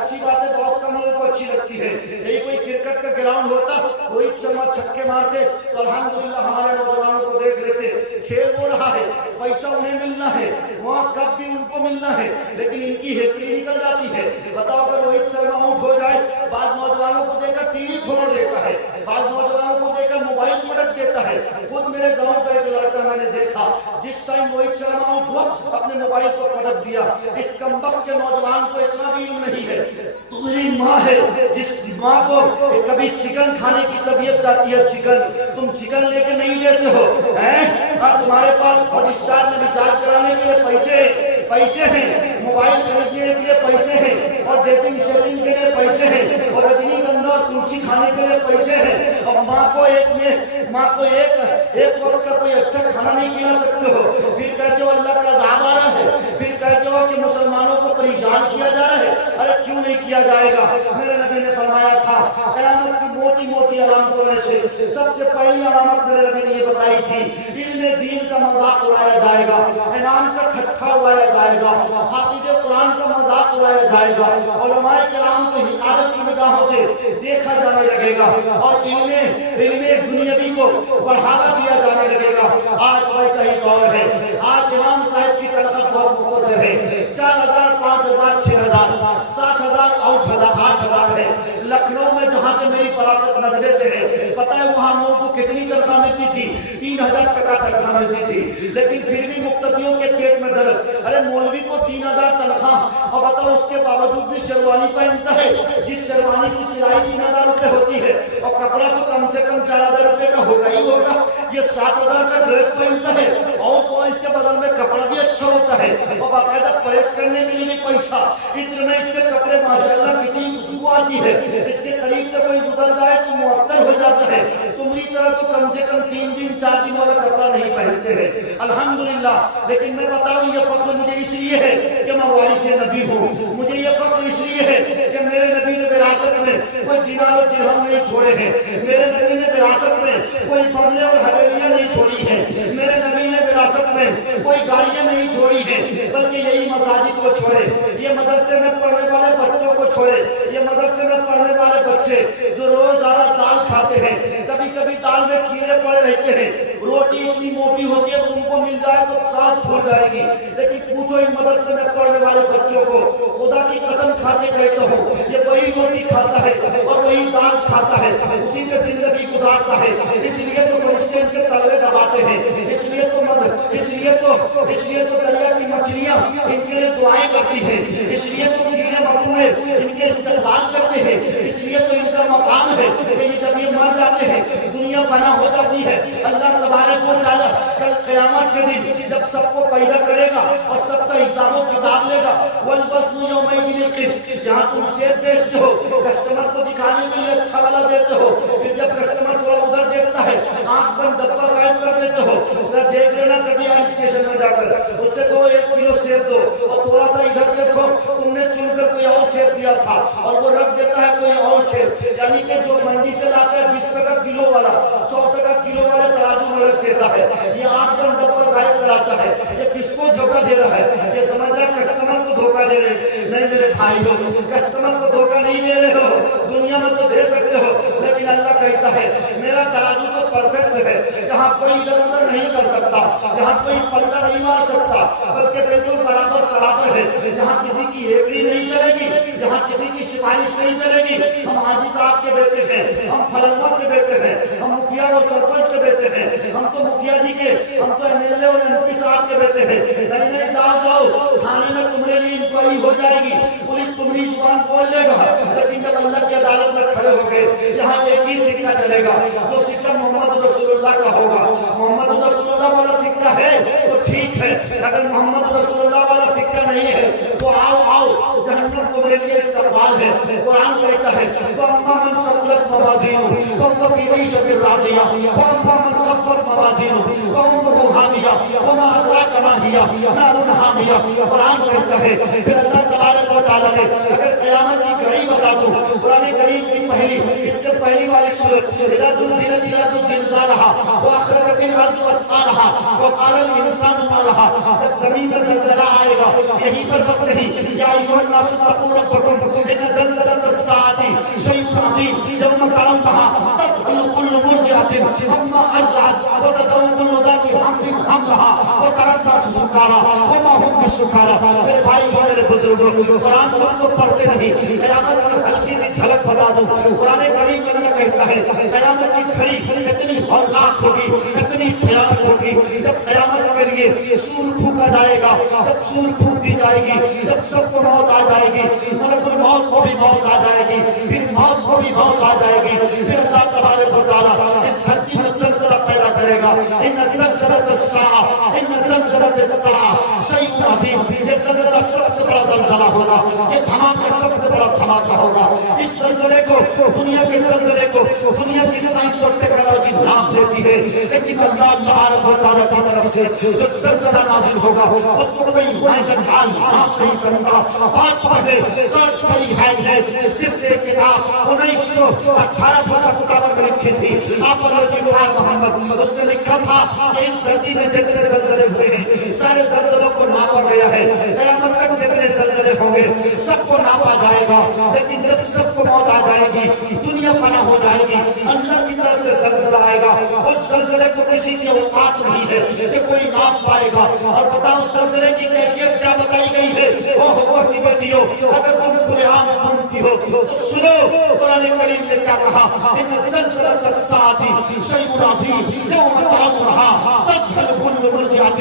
اچھی باتیں بہت کم لوگوں کو اچھی لگتی ہے۔ یہی کوئی کرکٹ کا گراؤنڈ ہوتا، روہت شرما چھکے مارتے تو الحمدللہ ہمارے نوجوانوں کو دیکھ لیتے، کھیل ہو رہا ہے، پیسہ انہیں ملنا ہے، وہاں کپ بھی ان کو ملنا ہے، لیکن ان کی ہسٹری نکل جاتی ہے۔ بتاؤ اگر روہت شرما آؤٹ ہو جائے، بعض نوجوانوں کو دیکھ کر ٹی وی چھوڑ دیتا ہے، بعض نوجوانوں کو دیکھ کر موبائل پٹک دیتا ہے۔ خود میرے گاؤں کا ایک لڑکا میں نے دیکھا، جس ٹائم روہت شرما آؤٹ ہوا اپنے موبائل کو پٹک دیا۔ اس کمبخت کے نوجوان کو اتنا بھی علم نہیں ہے۔ تو میری ماں ہے جس ماں کو کبھی چکن کھانے کی طبیعت آتی ہے، تم چکن لے کے نہیں لیتے ہو، اور تمہارے پاس ہاٹ اسٹار میں ریچارج کرانے کے لیے پیسے ہیں، موبائل خریدنے کے لیے پیسے ہیں، اور ڈیٹنگ شیٹنگ کے لیے پیسے ہیں، اور رجنی گندھا اور تلسی کھانے کے لیے پیسے ہیں، اور ماں کو ایک وقت کا کوئی اچھا کھانا نہیں کھلا سکتے ہو، پھر کہتے ہو اللہ کا عذاب آ رہا ہے، پھر کہتے ہو کہ مسلمانوں کو پریشان کیا جا رہا ہے۔ ارے کیوں نہیں کیا جائے گا؟ میرے نبی نے فرمایا تھا قیامت کی موٹی موٹی علامتوں میں سے سب سے پہلی علامت میرے نبی نے یہ بتائی تھی، علم دین کا مذاق اڑایا جائے گا، امام کا ٹھٹھا اڑایا جائے گا، حافظ قرآن کا مذاق اڑایا جائے گا، علماء کرام کو حقارت کی نگاہوں سے دیکھا جانے لگے گا، اور علم دنیاوی کو بڑھاوا دیا جانے لگے گا۔ آج ویسا ہی دور ہے۔ آج امام صاحب کی تنخواہ بہت مختصر ہے، 4,000 5,000 6,000 7,000 8,000 ہے۔ لکھنؤ میں جہاں سے میری فراغت ندوے سے ہے، پتہ ہے وہاں لوگوں کو کتنی تنخواہ ملتی تھی؟ 3,000 ٹکا تنخواہ ملتی تھی، لیکن پھر بھی مقتدیوں کے پیٹ میں درد۔ ارے مولوی کو 3,000 تنخواہ، اور بتاؤ اس کے باوجود بھی شیروانی پہنتا ہے، جس شیروانی کی سلائی 3,000 روپے ہوتی ہے، اور کپڑا تو کم سے کم 4,000 روپے کا ہوگا ہی ہوگا۔ یہ 7,000 کا ڈریس پہنتا ہے، اور اس کے بدل میں کپڑا بھی اچھا ہوتا ہے، اور باقاعدہ پریس کرنے کے لیے بھی پیسہ۔ اتنے اس کے کپڑے ماشاءاللہ کتنی خوشبو آتی ہے، اس کے قریب سے کوئی گزر جائے تو معطر ہو جاتا ہے۔ تمہاری طرح تو کم سے کم 3 دن 4 دن والا کپڑا نہیں پہنتے ہیں، الحمدللہ۔ لیکن میں بتاؤں یہ فخر مجھے اس لیے ہے کہ میں وارث نبی ہوں، مجھے یہ فخر اس لیے ہے کہ میرے نبی نے وراثت میں کوئی دینار و درہم نہیں چھوڑے ہیں، میرے نبی نے وراثت میں کوئی بنگلے اور حویلیاں نہیں چھوڑی ہیں، میرے نبی نے وراثت میں کوئی گاڑیاں نہیں چھوڑی ہیں، بلکہ یہی مساجد کو چھوڑے، یہ مدرسے میں پڑھنے والے بچوں کو چھوڑے، یہ مدرسے میں پڑھنے والے بچے جو روزانہ دال کھاتے ہیں، کبھی کبھی دال میں کیڑے پڑے رہتے ہیں، روٹی اتنی موٹی ہوتی ہے تم کو مل جائے تو سانس پھول جائے گی، لیکن پوچھو ان مدرسے میں پڑھنے والے بچوں کو، خدا کی قسم کھا کے کہتا ہوں یہ وہی روٹی کھاتا ہے اور وہی دال کھاتا ہے، اسی پہ زندگی گزارتا ہے۔ اس لیے تو فرشتے ان کے تلوے دباتے ہیں، اس لیے تو دریا کی مچھلیاں ان کے لیے دعائیں کرتی ہیں، اس لیے تو کیڑے مکوڑے میں ان کے استقبال کرتے ہیں، اس لیے تو ان کا مقام ہے کہ یہ جب یہ مر جاتے ہیں دنیا فنا ہو جاتی ہے، اللہ تبارک و تعالیٰ کل قیامت کے دن جب سب کو پیدا کرے گا اور سب کا حساب و کتاب لے گا، والوزن یومئذ القسط، جہاں تم سیب بیچتے ہو کسٹمر کو دکھانے کے لیے اچھا والا دیتے ہو، پھر جب کسٹمر تھوڑا ادھر دیکھتا ہے آنکھ بند ڈبہ غائب کر دیتے ہو، اسے دیکھ لینا کبھی اسٹیشن میں جا کر اس سے دو 1 کلو سیب دو اور تھوڑا سا ادھر دیکھو تم نے چن کر کوئی اور سیب دیا تھا اور وہ رکھ دیتا ہے کوئی اور سیب، یعنی کہ جو منڈی سے لاتا ہے 20 ٹکا کلو والا 100 ٹکا کلو والا ترازو میں رکھ دیتا ہے، یہ آنکھ بند ڈبہ غائب کراتا ہے، یہ کس کو دھوکہ دے رہا ہے؟ یہ سمجھ رہا ہے کسٹمر کو دھوکہ دے رہے، نہیں میرے بھائی ہو، کسٹمر کو دھوکہ نہیں دے رہے ہو، دنیا میں تو دے سکتے ہو لیکن اللہ کہتا ہے میرا ترازو تو پرفیکٹ ہے، یہاں کوئی ادھر ادھر نہیں کر سکتا، یہاں کوئی پلہ نہیں مار سکتا، بلکہ بالکل برابر سرابر ہے، یہاں کسی کی ایکڑی نہیں چلے گی، یہاں کسی کی سفارش نہیں چلے گی، ہم حاجی صاحب کے بیٹے ہیں، ہم فلنوا کے بیٹے ہیں، ہم مکھیا اور سرپنچ کے بیٹے ہیں، ہم تو مکھیا جی کے، ہم تو ایم ایل اے اور ایم پی صاحب کے بیٹے ہیں، نہیں نہیں جاؤ جاؤ تھانے میں تمہارے لیے انکوائری ہو جائے گی، پولیس تمہاری زبان بول لے گا، لیکن جب اللہ کی عدالت میں کھڑے ہو گئے یہاں ایک ہی سکہ چلے گا، وہ سکہ محمد رسول اللہ کا ہوگا، محمد رسول اللہ والا سکہ ہے تو ٹھیک ہے، اگر محمد رسول اللہ والا سکہ نہیں ہے تو آؤ آؤ جہنم تمہارے لیے استقبال ہے، قرآن کہتا ہے وَأَمَّا مَنْ ثَقُلَتْ مَوَازِينُهُ فَهُوَ فِي عِيشَةٍ رَاضِيَةٍ وَأَمَّا مَنْ خَفَّتْ مَوَازِينُهُ فَأُمُّهُ هَاوِيَةٌ وَمَا أَدْرَاكَ مَا هِيَهْ نَارٌ حَامِيَةٌ، قرآن کہتا ہے پھر اللہ تبارک و تعالیٰ نے اگر قیامت کی گھڑی بتا دوں، قرآن کریم کی پہلی اس سے پہلی والی سورت اِذَا زُلْزِلَتِ الْأَرْضُ زِلْزَالَهَا وَأَخْرَجَتِ الْأَرْضُ أَثْقَالَهَا وَقَالَ الْإِنسَانُ مَا لَهَا، جب زمین میں زلزلہ آئے گا یہیں پر بس نہیں، یا ایھا الناس اتقوا ربکم ان زلزلۃ الساعۃ شیء عظیم یوم ترونها تذهل كل مرضعۃ عما ارضعت وتضع كل ذات حمل حملها وترى الناس سکارى وما هم بسکارى، میرے بھائی اور میرے بزرگوں قرآن تم تو پڑھتے نہیں، قیامت کی ہلکی سی جھلک بتا دوں، قرآن کریم میں اللہ کہتا ہے قیامت کی گھڑی اتنی ہولناک ہوگی، اتنی بھیانک ہوگی، جب قیامت کے لیے سور پھونکا جائے گا، جب سور پھونک دی جائے گی، جب سب کو موت آ جائے گی، ملک الموت کو بھی موت آ جائے گی، پھر موت کو بھی موت آ جائے گی، پھر اللہ تبارک و تعالیٰ اس دھرتی میں زلزلہ پیدا کرے گا، ان زلزلۃ الساعۃ ان زلزلۃ الساعۃ شیء عظیم، یہ زلزلہ سب سے بڑا زلزلہ ہوگا، یہ دھماکہ سب سے بڑا دھماکہ ہوگا، اس زلزلے کو دنیا کے زلزلے کو دنیا کی سائنس اور ٹیکنالوجی نام لیتی ہے، لیکن اللہ تبارک و تعالیٰ کی طرف سے جو زلزلہ نازل ہوگا اس کو کوئی مائیکل حال نام نہیں سکتا، بات پہلے کارٹ فری ہیگنیس جس نے کتاب 1857 میں لکھی تھی آپ محمد، اس نے لکھا تھا کہ اس دھرتی میں جتنے زلزلے ہوئے ہیں سارے زلزلوں کو ناپا گیا ہے، قیامت تک جتنے زلزلے ہوں گے سب کو ناپا جائے گا، لیکن جب سب کو موت آ جائے گی دنیا فنا ہو جائے گی، اللہ کی طرف سے زلزلہ آئے گا، اس زلزلے کو کسی کی اوقات نہیں ہے کہ کوئی ناپ پائے گا، اور بتاؤ زلزلے کی کیفیت کیا بتائی گئی ہے؟ او ہوا کی بیٹیوں اگر تم کھلے عام گھومتی ہو تو سنو قرآن کریم نے کیا کہا، ان زلزلۃ الساعۃ شیء عظیم یوم ترونها تذهل كل مرضعۃ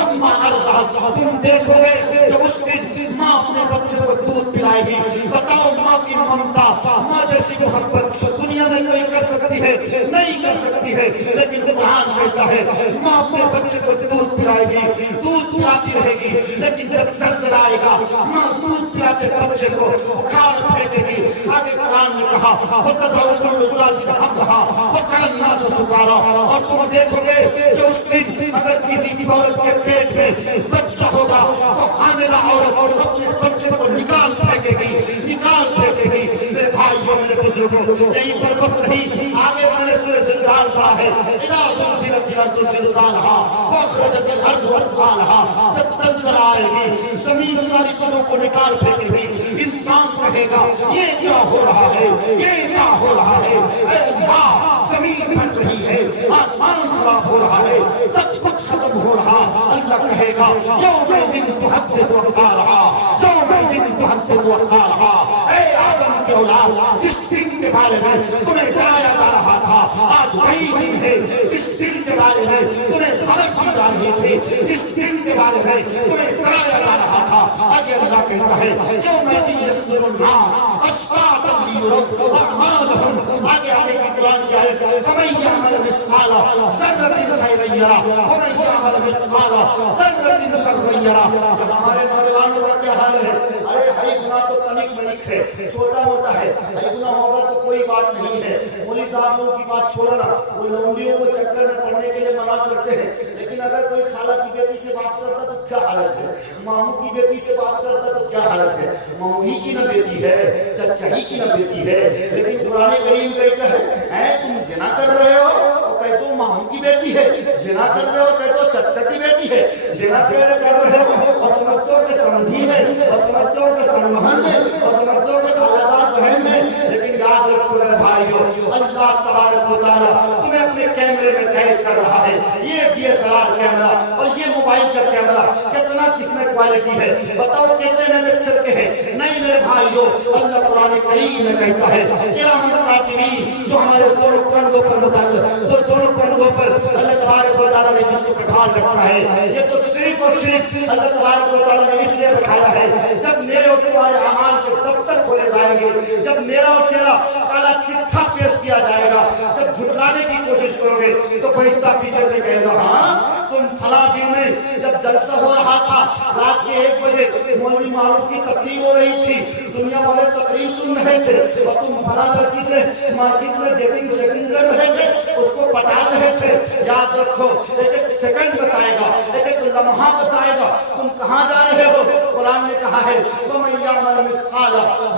عما ارضعت، تم دیکھو گے کہ اس دن ماں اپنے بچوں کو دودھ پلائے گی، بتاؤ ماں کی ممتا، ماں جیسی محبت دنیا میں کوئی کر سکتی ہے؟ نہیں کر سکتی ہے، لیکن قرآن کہتا ہے ماں اپنے بچے کو دودھ پلائے گی، دودھ پلاتی رہے گی، لیکن جب زلزلہ آئے گا ماں دودھ پلاتے بچے کو اکھاڑ پھینکے گی، آگے قرآن نے کہا وَتَضَعُ كُلُّ ذَاتٍ حَمْلَهَا وَتَرَى النَّاسَ سُكَارَىٰ، اور تم دیکھو گے کہ اس دن اگر کسی عورت کے پیٹ میں بچہ ہوگا تو حاملہ عورت اپنے بچے کو نکال پھینکے گی، نکال پھینکے گی، میرے بھائیوں میرے بزرگوں یہیں پر بس نہیں، آگے میں نے سورہ زلزال پڑھا ہے اِذَا زُلْزِلَتِ الْأَرْضُ زِلْزَالَهَا وَأَخْرَجَتِ الْأَرْضُ أَثْقَالَهَا، جب زلزلہ آئے گی زمین ساری چیزوں کو نکال پھینکے گی، انسان کہے گا یہ کیا ہو رہا ہے، یہ کیا ہو رہا ہے، اے اللہ زمین پھٹ رہی ہے، آسمان خراب ہو رہا ہے، سب کچھ ختم ہو رہا، اللہ کہے گا یومئذ تحدث أخبارها یومئذ تحدث أخبارها، اے آدم کے اولاد جس دن کے بارے میں تمہیں ڈرایا جا رہا تھا آج وہی دن ہے، جس دن کے بارے میں تمہیں خبر دی جا رہی تھی، جس دن کے بارے میں تمہیں ڈرایا جا رہا تھا آگے اللہ کہتا ہے یومئذ یصدر الناس اشفاقا لیروا اعمالهم، آگے آگے کی قرآن کی آیت فمن یعمل مثقال ذرۃ خیرا یرہ ومن یعمل مثقال ذرۃ شرا یرہ۔ ہمارے نوجوانوں کا کیا حال ہے؟ ارے ہائی گناہ تو تنک منک ہے، چھوٹا موٹا ہے، ہائی گناہ ہوگا تو کوئی بات نہیں ہے، مولوی صاحب لوگوں کی بات چھوڑنا، وہ لونڈیوں کو چکر میں پڑنے کے لیے منع کرتے ہیں، لیکن اگر کوئی خالہ کی بیٹی سے بات کرتا تو کیا حالت ہے، ماموں کی بیٹی سے بات کرتا تو کیا حالت ہے، ماموں ہی کی نہ بیٹی ہے، چچا ہی کی نہ بیٹی ہے، لیکن قرآن کریم کہتا ہے تم زنا کر رہے ہو، وہ کہتے ہو ماموں کی بیٹی ہے، زنا کر رہے ہو کہتے ہو چچا کی بیٹی ہے، زنا کر رہے ہو اور سمجھتے ہو کہ سمجھی ہے اور سمجھتے ہو کہ سنبہن ہے اور سمجھتے ہو کہ خالدار بہن ہے، لیکن یاد رکھو میرے بھائیو، اللہ تبارک و تعالیٰ تمہیں اپنے کیمرے میں قید کر رہا ہے، یہ DSLR کیمرہ اور یہ موبائل کا کیمرہ کتنا کس میں کوالٹی ہے بتاؤ، کتنے میں پکسل کے ہیں؟ نہیں میرے بھائیو، اللہ قرآن کریم میں کہتا ہے کرام کاتبین، جو ہمارے دونوں کندھوں پر متعلق دونوں کندھوں پر اللہ تبارک و تعالیٰ نے جس کو بٹھا رکھا ہے، یہ تو صرف اور صرف اللہ تبارک و تعالیٰ نے اس لیے بٹھایا ہے جب میرے اور تمہارے اعمال کے دفتر کھولے جائیں گے، جب میرا اور تیرا کالا چٹھا پیش کیا جائے گا، جب جھٹلانے کی کوشش کرو گے تو فرشتہ پیچھے سے کہے گا ہاں تم فلاں دن میں جب جلسہ ہو رہا تھا رات کے 1 بجے مولوی معروف کی تقریر ہو رہی تھی، دنیا والے تقریر سن رہے تھے اور تم فلاں لڑکی سے مارکیٹ میں ڈیٹنگ سیٹنگ کر رہے تھے، اس کو پٹا رہے تھے۔ یاد رکھو ایک ایک سیکنڈ بتائے گا، ایک ایک لمحہ بتائے گا تم کہاں جا رہے ہو۔ قرآن نے کہا ہے وَمَن يَعْمَلْ مِثْقَالَ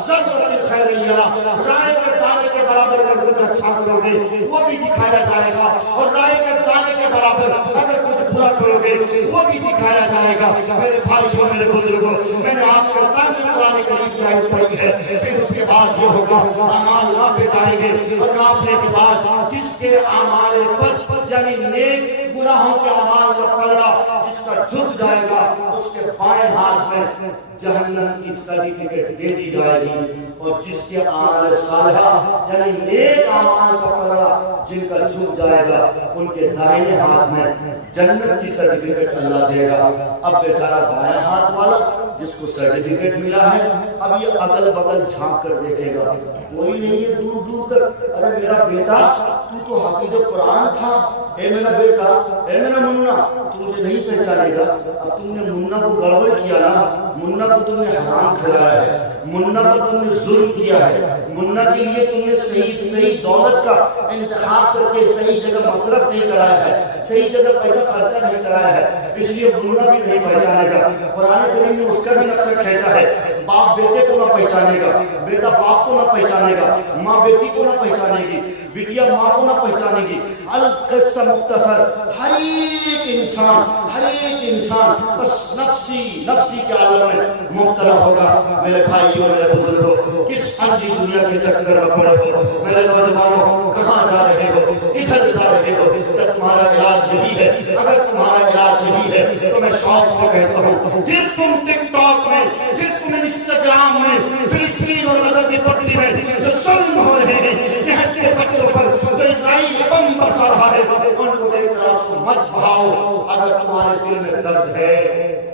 ذَرَّةٍ خَيْرًا يَرَهُ، رائے کے دانے کے برابر اگر کچھ اچھا کرو گے وہ بھی دکھایا جائے گا، اور رائے کے دانے کے برابر اگر کچھ برا کرو گے وہ بھی دکھایا جائے گا۔ میرے بھائیوں میرے بزرگوں، میں نے آپ کے سامنے قرآن کریم کی آیت پڑھی ہے، پھر اس کے بعد یہ ہوگا اعمال ناپے جائیں گے، اور ناپنے کے بعد جس کے اعمال پر یعنی نیک گناہوں کے اعمال کا پلڑا جس کا جھک جائے گا، اس کے بائیں ہاتھ میں جہنم کی سرٹیفکیٹ دے دی جائے گی، اور جس کے اعمال صالحہ یعنی نیک اعمال کا پلڑا جن کا جھک جائے گا ان کے دائیں ہاتھ میں جنت کی سرٹیفکیٹ اللہ دے گا۔ اب بیچارہ بائیں ہاتھ والا جس کو سرٹیفکیٹ ملا ہے اب یہ اگل بغل جھانک کر دیکھے گا، کوئی نہیں ہے دور دور تک، ارے میرا بیٹا تو حافظ قرآن تھا، اے میرا بیٹا، اے میرا منا، تو مجھے نہیں پہچانے گا۔ اب تم نے منا کو گڑبڑ کیا نا، منا کو تم نے حرام کھلایا ہے، منا پر تم نے ظلم کیا ہے، منا کے لیے تم نے صحیح دولت کا انتخاب کر کے صحیح جگہ مصرف نہیں کرایا ہے، صحیح جگہ پیسہ خرچہ نہیں کرایا ہے، اس لیے منا بھی نہیں پہچانے گا۔ قرآن کریم نے اس کا بھی نقشہ کھینچا ہے، باپ بیٹے کو نہ پہچانے گا، بیٹا باپ کو نہ پہچانے گا، ماں بیٹی کو نہ پہچانے گی، بیٹیا ماں کو نہ پہچانے گی۔ القصہ مختصر، ہر ایک انسان بس نفسی کے عالم میں مبتلا ہوگا۔ میرے بھائیوں میرے بزرگوں، کس اندھی دنیا کے چکر میں پڑے ہو؟ میرے نوجوانوں کہاں جا رہے ہو؟ کدھر جا رہے ہو؟ کہ تمہارا علاج یہی ہے، اگر تمہارا علاج یہی ہے تو میں شوق سے کہتا ہوں پھر تم ٹک ٹاک میں، پھر تم انسٹاگرام میں، فلسطین اور غزہ کی پٹی میں جو ظلم ہو رہے ہیں قحط کے بچوں پر، جو اسرائیل بم برسا رہا ہے، ان کو دیکھ کر آنسو مت بہاؤ۔ اگر تمہارے دل میں درد ہے،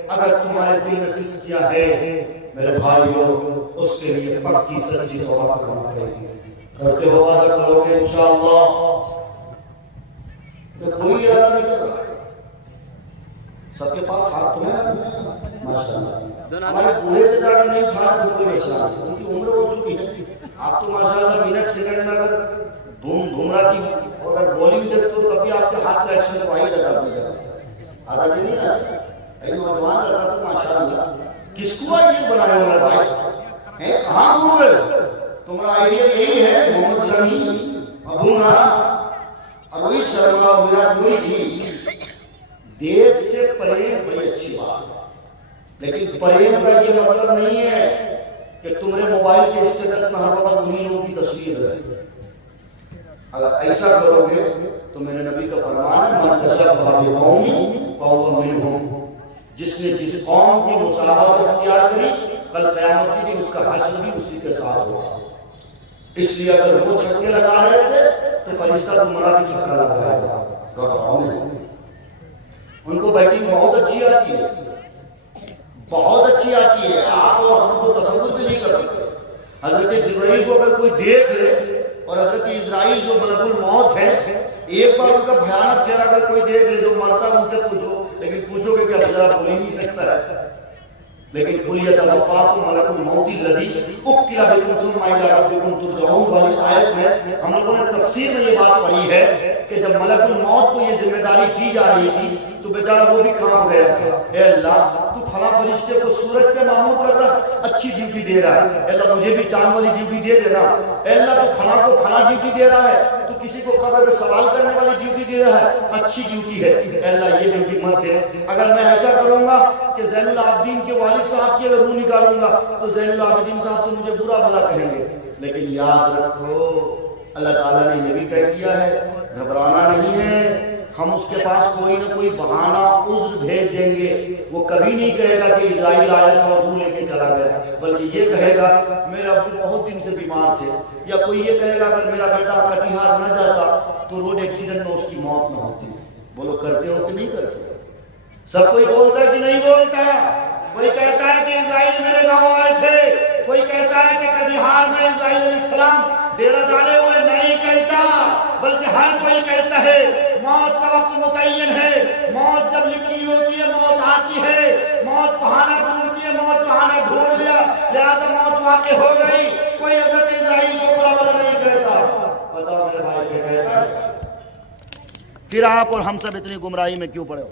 اگر تمہارے دل میں سستیاں ہے میرے بھائیوں، اس کے لیے پکی سچی توبہ کرنا پڑے گی۔ کرتے ہو وعدہ کرو گے انشاءاللہ؟ تو کوئی ارادہ نہیں کر رہا ہے، سب کے پاس ہاتھ تو ہے ماشاءاللہ۔ ہمارے بوڑھے تو جا کے نہیں تھا تو کوئی اسلام سے، ان کی عمر ہو چکی ہے۔ آپ تو ماشاءاللہ منٹ سیکنڈ میں اگر دھوم رہا کی اور اگر بولنگ دیکھتے ہو تبھی آپ کے ہاتھ کا ایکشن کو آئی لگا دیا آدھا کہ نہیں آتا۔ ایک نوجوان لڑکا سے ماشاءاللہ کس کو آئیڈیل بنایا ہوا ہے بھائی؟ کہاں گھوم رہے ہو؟ تمہارا آئیڈیل یہی ہے محمد سمیع، ابونا اور وہی شرما وراٹ کوہلی کی۔ دیش سے پریم بڑی اچھی بات ہے، لیکن پریم کا یہ مطلب نہیں ہے کہ تمہارے موبائل کے اسٹیٹس میں ہر وقت انہیں لوگوں کی تصویر ہے۔ اگر ایسا کرو گے تو میرے نبی کا فرمان ہے من تشبہ بقوم فہو منہم، جس نے جس قوم کی مسابقت اختیار کری کل قیامت کے دن اس کا حشر بھی اسی کے ساتھ ہوگا۔ اس لیے اگر وہ چھکے لگا رہے تھے تو فرشتہ تمہارا بھی چھکا لگائے گا۔ ان کو بیٹنگ بہت اچھی آتی ہے، بہت اچھی آتی ہے، آپ اور ہم کو تصور بھی نہیں کر سکتے۔ حضرت جبرائیل کو اگر کوئی دیکھ لے اور حضرت اسرائیل جو ملک الموت ہے، ایک بار ان کا بھیانک چہرہ اگر کوئی دیکھ لے، جو مرتا ان سے پوچھو، لیکن پوچھو گے کہ اب ذرا بول ہی نہیں سکتا ہے، لیکن قل یتوفاکم ملک الموت الذی وکل بکم ثم الی ربکم ترجعون والی آیت میں ہم لوگوں نے تفسیر میں یہ بات پڑھی ہے کہ جب ملک الموت کو یہ ذمہ داری دی جا رہی تھی تو بیچارہ وہ بھی کام گیا تھا، اے اللہ تو فلاں فرشتے کو سورج پہ معمور کر رہا، اچھی ڈیوٹی دے رہا ہے، اے اللہ مجھے بھی چاند والی ڈیوٹی دے دینا، اے اللہ تو فلاں کو فلاں ڈیوٹی دے رہا ہے، تو کسی کو قبر میں سوال کرنے والی ڈیوٹی دے رہا ہے، اچھی ڈیوٹی ہے، اے اللہ یہ ڈیوٹی مت دے۔ اگر میں ایسا کروں گا کہ زین العابدین کے والد صاحب کی اگر روح نکالوں گا تو زین العابدین صاحب تو مجھے برا بھلا کہیں گے، لیکن یاد رکھو اللہ تعالیٰ نے یہ بھی کہہ دیا ہے گھبرانا نہیں ہے، ہم اس کے پاس کوئی نہ کوئی بہانہ عذر بھیج دیں گے، وہ کبھی نہیں کہے گا کہ اسرائیل آیا تھا اور روح لے کے چلا گیا، بلکہ یہ کہے گا میرا ابو بہت دن سے بیمار تھے، یا کوئی یہ کہے گا اگر میرا بیٹا کٹیہار نہ جاتا تو روڈ ایکسیڈنٹ میں اس کی موت نہ ہوتی۔ بولو کرتے ہو کہ نہیں کرتے؟ سب کوئی بولتا ہے کہ نہیں بولتا؟ کوئی کہتا ہے کہ اسرائیل میرے گاؤں آئے تھے، کوئی کہتا ہے کہ کٹیہار میں اسرائیل علیہ السلام ڈیرہ ڈالے ہوئے، نہیں کہتا، بلکہ ہر کوئی کہتا ہے موت کا وقت متعین ہے، موت جب لکھی ہوتی ہے موت آتی ہے، موت بہانہ ڈھونڈتی ہے، موت بہانہ ڈھونڈ لیا لہذا موت واقع ہو گئی۔ کوئی حضرت اسرائیل کو برا بھلا نہیں کہتا۔ بتاؤ میرے بھائی کیا کہتا ہے؟ پھر آپ اور ہم سب اتنی گمراہی میں کیوں پڑے ہو؟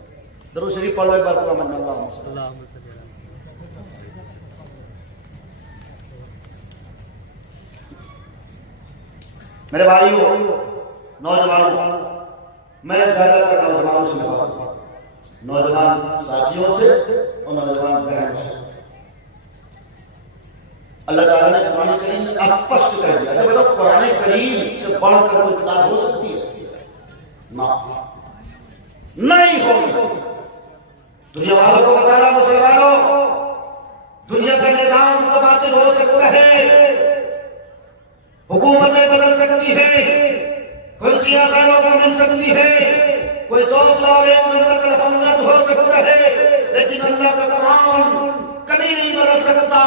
درود شریف پڑھ لو ایک بار پورا من اللہ۔ میرے بھائیوں، نوجوانوں، میں زیادہ تر نوجوانوں سے بات کرتا ہوں، نوجوان ساتھیوں سے اور نوجوان بہنوں سے۔ اللہ تعالیٰ نے قرآن کریم میں اسپشٹ کہہ دیا، اچھا بیٹا قرآن کریم سے بڑھ کر کوئی کتاب ہو سکتی ہے؟ نہیں ہو سکتی۔ دنیا والوں کو بتا رہا مسلمانوں، دنیا کا نظام تو باطل ہو سکتا ہے، حکومتیں بدل سکتی ہیں، کرسیاں غیروں کو مل سکتی ہے، کوئی دو اور ایک ممبر کا سنت ہو سکتا ہے، لیکن اللہ کا قرآن کبھی نہیں بدل سکتا،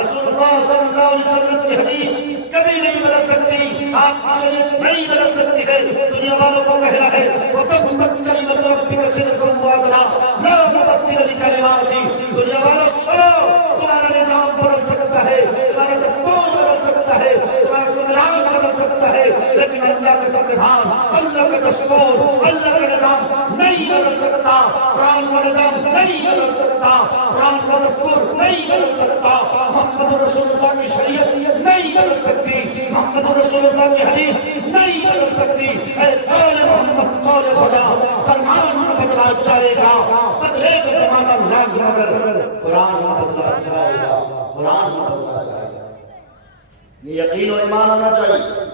رسول اللہ صلی اللہ علیہ وسلم کی حدیث کبھی نہیں بدل سکتی، آپ کی شریعت نہیں بدل سکتی ہے۔ دنیا والوں کو کہنا ہے وَتَمَّتْ كَلِمَتُ رَبِّكَ صِدْقًا وَعَدْلًا لَا مُبَدِّلَ لِكَلِمَاتِهِ۔ دنیا والوں سنو، تمہارا نظام بدل سکتا ہے، تمہارا دستور بدل سکتا ہے، تمہارا سنگرام بدل سکتا ہے، لیکن اللہ کا سنگرام، اللہ کا دستور، اللہ کا نظام نہیں بدل سکتا، قرآن کا نظام نہیں بدل سکتا، قرآن کا دستور نہیں بدل سکتا، محمد رسول اللہ کی شریعت نہیں بدل سکتی، محمد رسول اللہ کی حدیث نہیں بدل سکتی۔ اے قول محمد قول خدا، فرمان نہ بدلا جائے گا، بدلے گا زمانہ لاکھ مگر قرآن نہ بدلا جائے گا، قرآن نہ بدلا جائے گا۔ یہ یقین اور ایمان ہونا چاہیے،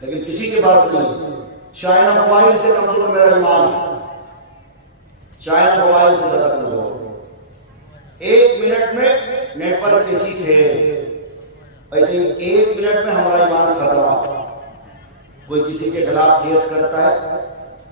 لیکن کسی کے پاس نہیں۔ چائنا موبائل سے کمزور میرا ایمان ہے، چائنا موبائل سے زیادہ کمزور۔ ایک منٹ میں نیٹ ورک ایسی تھے، ایسے ایک منٹ میں ہمارا ایمان ختم۔ کوئی کسی کے خلاف کیس کرتا ہے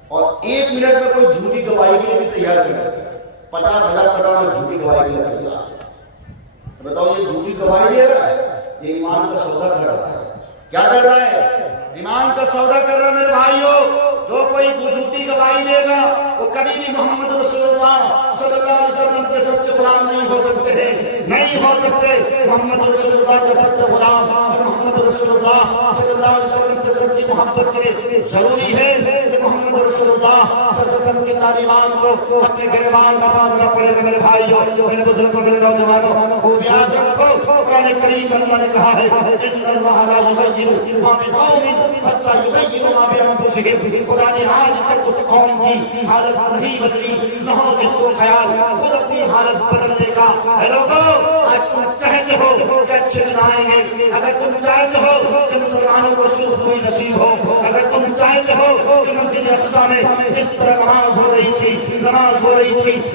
اور ایک منٹ میں کوئی جھوٹی گواہی کے لیے بھی تیار کر دیتا ہے، 50,000 ٹکا میں جھوٹی گواہی کے لیے تیار ہے۔ بتاؤ یہ جھوٹی گواہی دے رہا ہے، یہ ایمان کا سودا کر رہا ہے۔ کیا کر رہا ہے؟ ایمان کا سودا کر رہا ہے میرے بھائیوں۔ جو کوئی جھوٹی گواہی دے گا وہ کبھی بھی محمد رسول اللہ صلی اللہ علیہ وسلم کے سچے غلام نہیں ہو سکتے ہیں، نہیں ہو سکتے۔ محمد رسول اللہ کے سچے غلام، محمد رسول اللہ صلی اللہ علیہ وسلم سے سچی محبت کے لیے ضروری ہے کہ محمد رسول اللہ صلی اللہ علیہ وسلم کی تعلیمات کو اپنے گریبان میں باندھنا پڑے گا۔ میرے بھائیوں، میرے بزرگوں، میرے نوجوانوں، خوب یاد رکھو قرآن کریم میں اللہ نے کہا ہے ان اللہ لا یغیر ما بقوم حتی یغیروا ما بانفسہم۔ خدا نے آج تک اس قوم کی حالت نہیں بدلی، نہ ہو جس کو خیال خود اپنی حالت بدلنے کا۔ اے لوگو، آج تم کہتے ہو کہ اچھے دن آئیں گے، اگر تم چاہتے ہو کہ مسلمانوں کو سرخ روئی نصیب ہو، اگر تم چاہتے ہو کہ مسجد اقصیٰ میں جس طرح نماز ہو رہی تھی،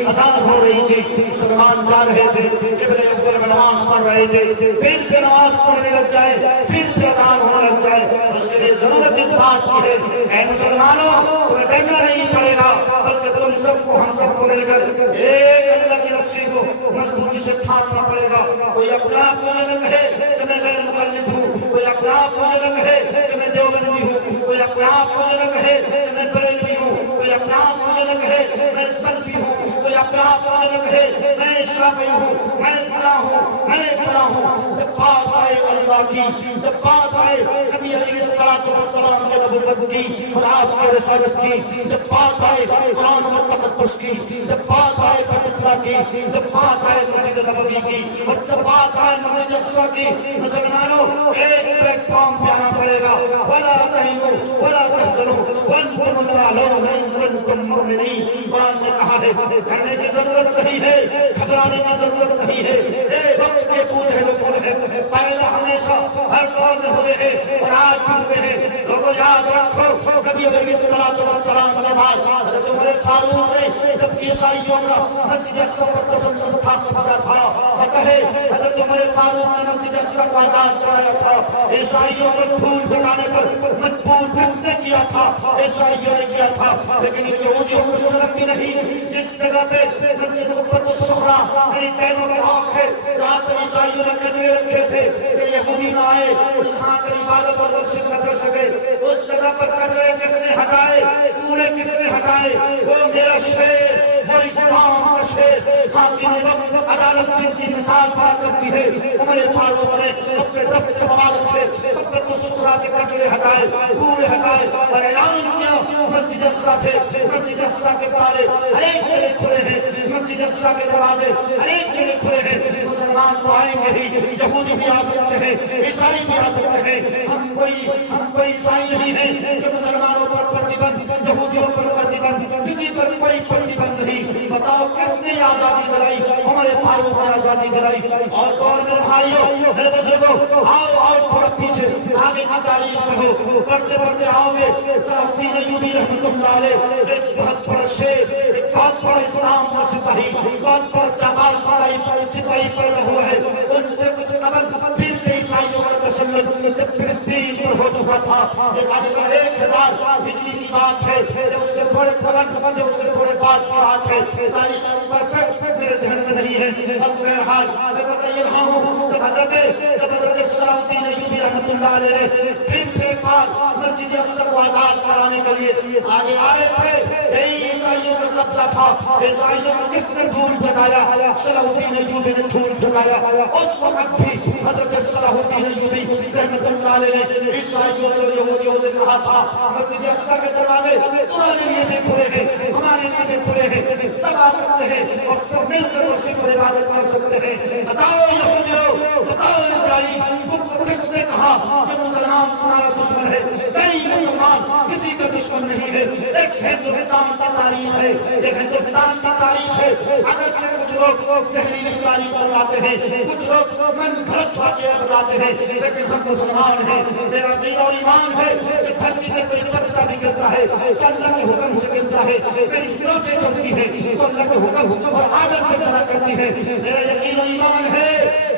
اذان ہو رہی تھی، مسلمان جا رہے تھے قبلہ اول میں نماز پڑھ رہے تھے، پھر سے نماز پڑھنے لگ جائے، پھر سے اذان ہونے لگ جائے، اس کے لیے ضرورت اس بات کی ہے اے مسلمانوں تمہیں ڈرنا نہیں پڑے گا، بلکہ تم سب کو، ہم سب کو مل کر ایک اللہ کی رسی کو مضبوطی اسے تھامنا پڑے گا. کوئی اپنا آپ کو نہ کہے کہ میں غیر مقلد ہوں، کوئی اپنا آپ کو نہ کہے کہ میں دیوبندی ہوں، کوئی اپنا آپ کو نہ کہے کہ میں بریلوی ہوں، کوئی اپنا آپ کو نہ کہے میں سلفی ہوں، کوئی اپنا آپ کو نہ کہے میں شافعی ہوں، میں فلاں ہوں، میں فلاں ہوں. جب بات آئے اللہ کی، جب بات آئے نبی علیہ السلام کے نبوت کی اور آپ کی رسالت کی، جب بات آئے قرآن و تقدس کی، جب بات آئے بیت اللہ کی، جب بات آئے مسجد نبوی کی، اور جب بات آئے مسجد اقصی کی، مسلمانوں ایک پلیٹ فارم پہ آنا پڑے گا. ولا تہنوا ولا تحزنوا وانتم الاعلون ان کنتم مؤمنین. قرآن نے کہا ہے کرنے کی ضرورت نہیں ہے، گھبرانے کی ضرورت نہیں ہے. ایک وقت کے بوجھے لوگوں نے پیدا ہمیشہ ہر دور میں ہوئے ہیں اور آج بھی ہوئے ہیں. لوگوں یاد رکھو نبی علیہ السلام کے بعد حضرت عمر فاروق نے جب عیسائیوں کا مسجد اقصی پر تسلط تھا، قبضہ تھا، وہ کہے حضرت عمر فاروق نے مسجد اقصی کو آزاد کرایا تھا. عیسائیوں کو پھول ٹکانے پر مجبور کس نے کیا تھا؟ عیسائیوں نے کیا تھا. لیکن ان یہودیوں کو شرم بھی نہیں. جس جگہ پہ مسجد قبۃ الصخرہ یعنی ٹین آف راک ہے، جہاں پر عیسائیوں نے کچرے رکھے تھے کہ یہودی نہ آئے یہاں پر عبادت اور ورشپ نہ کر سکے، اس جگہ پر کچرے کس نے ہٹائے؟ کوڑے کس نے ہٹائے؟ وہ میرا شیر، وہ اسلام کا شیر، حاکم وقت عدالت جن کی مثال پا کرتی ہے. عمر فاروق نے اپنے دست مبارک سے قبۃ الصخرہ سے کچرے ہٹائے، کوڑے ہٹائے اور اعلان کیا مسجد اقصی سے، مسجد اقصی کے تالے ہر ایک کے لیے کھلے ہیں، مسجد اقصی کے دروازے ہر ایک کے لیے کھلے ہیں. مسلمان تو آئیں گے ہی، یہودی بھی آ سکتے ہیں، عیسائی بھی آ سکتے ہیں. ہم کوئی عیسائی نہیں ہیں کہ مسلمانوں پر پرتیبند، یہودیوں پر پرتیبند، کسی پر کوئی پرتیبند نہیں. بتاؤ کس نے آزادی دلائی؟ عمر فاروق نے آزادی دلائی. اور دور میرے بھائیوں، میرے بزرگوں، آؤ تھوڑا پیچھے آگے کی تاریخ پڑھو، پڑھتے پڑھتے آؤ گے. صلاح الدین ایوبی رحمۃ اللہ علیہ ایک بہت بڑا شیر، ایک بہت بڑا اسلام کا سپاہی، بہت بڑا جبار سپاہی پیدا ہوا ہے. ان سے کچھ قبل پھر سے عیسائیوں کا تسلط جب فلسطین پر ہو چکا تھا. یہ غالباً 1000 ہجری کی بات ہے، یا اس سے تھوڑے قبل یا اس سے تھوڑے بعد کی بات ہے. تاریخ پرفیکٹ میرے ذہن میں نہیں ہے. اب بہرحال میں بتا رہا ہوں کہ حضرت صلاح الدین ایوبی رحمۃ اللہ علیہ نے پھر سے ایک بار مسجد اقصی کو آزاد کرانے کے لیے آگے آئے تھے. یہی عیسائیوں کا قبضہ تھا. عیسائیوں کو کس نے دھول جھکایا؟ صلاح الدین ایوبی نے دھول جھکایا. اس وقت بھی حضرت صلاح الدین ایوبی رحمۃ اللہ علیہ نے عیسائیوں سے یہودیوں سے کہا تھا مسجد اقصی کے دروازے تمہارے لیے بھی کھلے ہیں، ہمارے لیے بھی کھلے ہیں، سب آ سکتے ہیں اور سب مل کر اسی پر عبادت کر سکتے ہیں. بتاؤ یہودیوں، بتاؤ اسرائیل، تم کو کس نے کہا کہ مسلمان تمہارا دشمن ہے؟ نہیں، مسلمان کسی کا دشمن نہیں ہے. ایک ہندوستان کی تاریخ ہے، ایک ہندوستان کی تاریخ ہے. اگر کچھ لوگ زہریلی تاریخ بتاتے ہیں، کچھ لوگ من گھڑت واقعہ بتاتے ہیں، لیکن ہم مسلمان ہیں. میرا دین اور ایمان ہے کہ دھرتی میں کوئی پتا بھی گرتا ہے کہ اللہ کے حکم سے گرتا ہے. میری سروں سے چلتی ہے تو اللہ کے حکم اور آڈر سے چلا کرتی ہے. میرا یقین اور ایمان ہے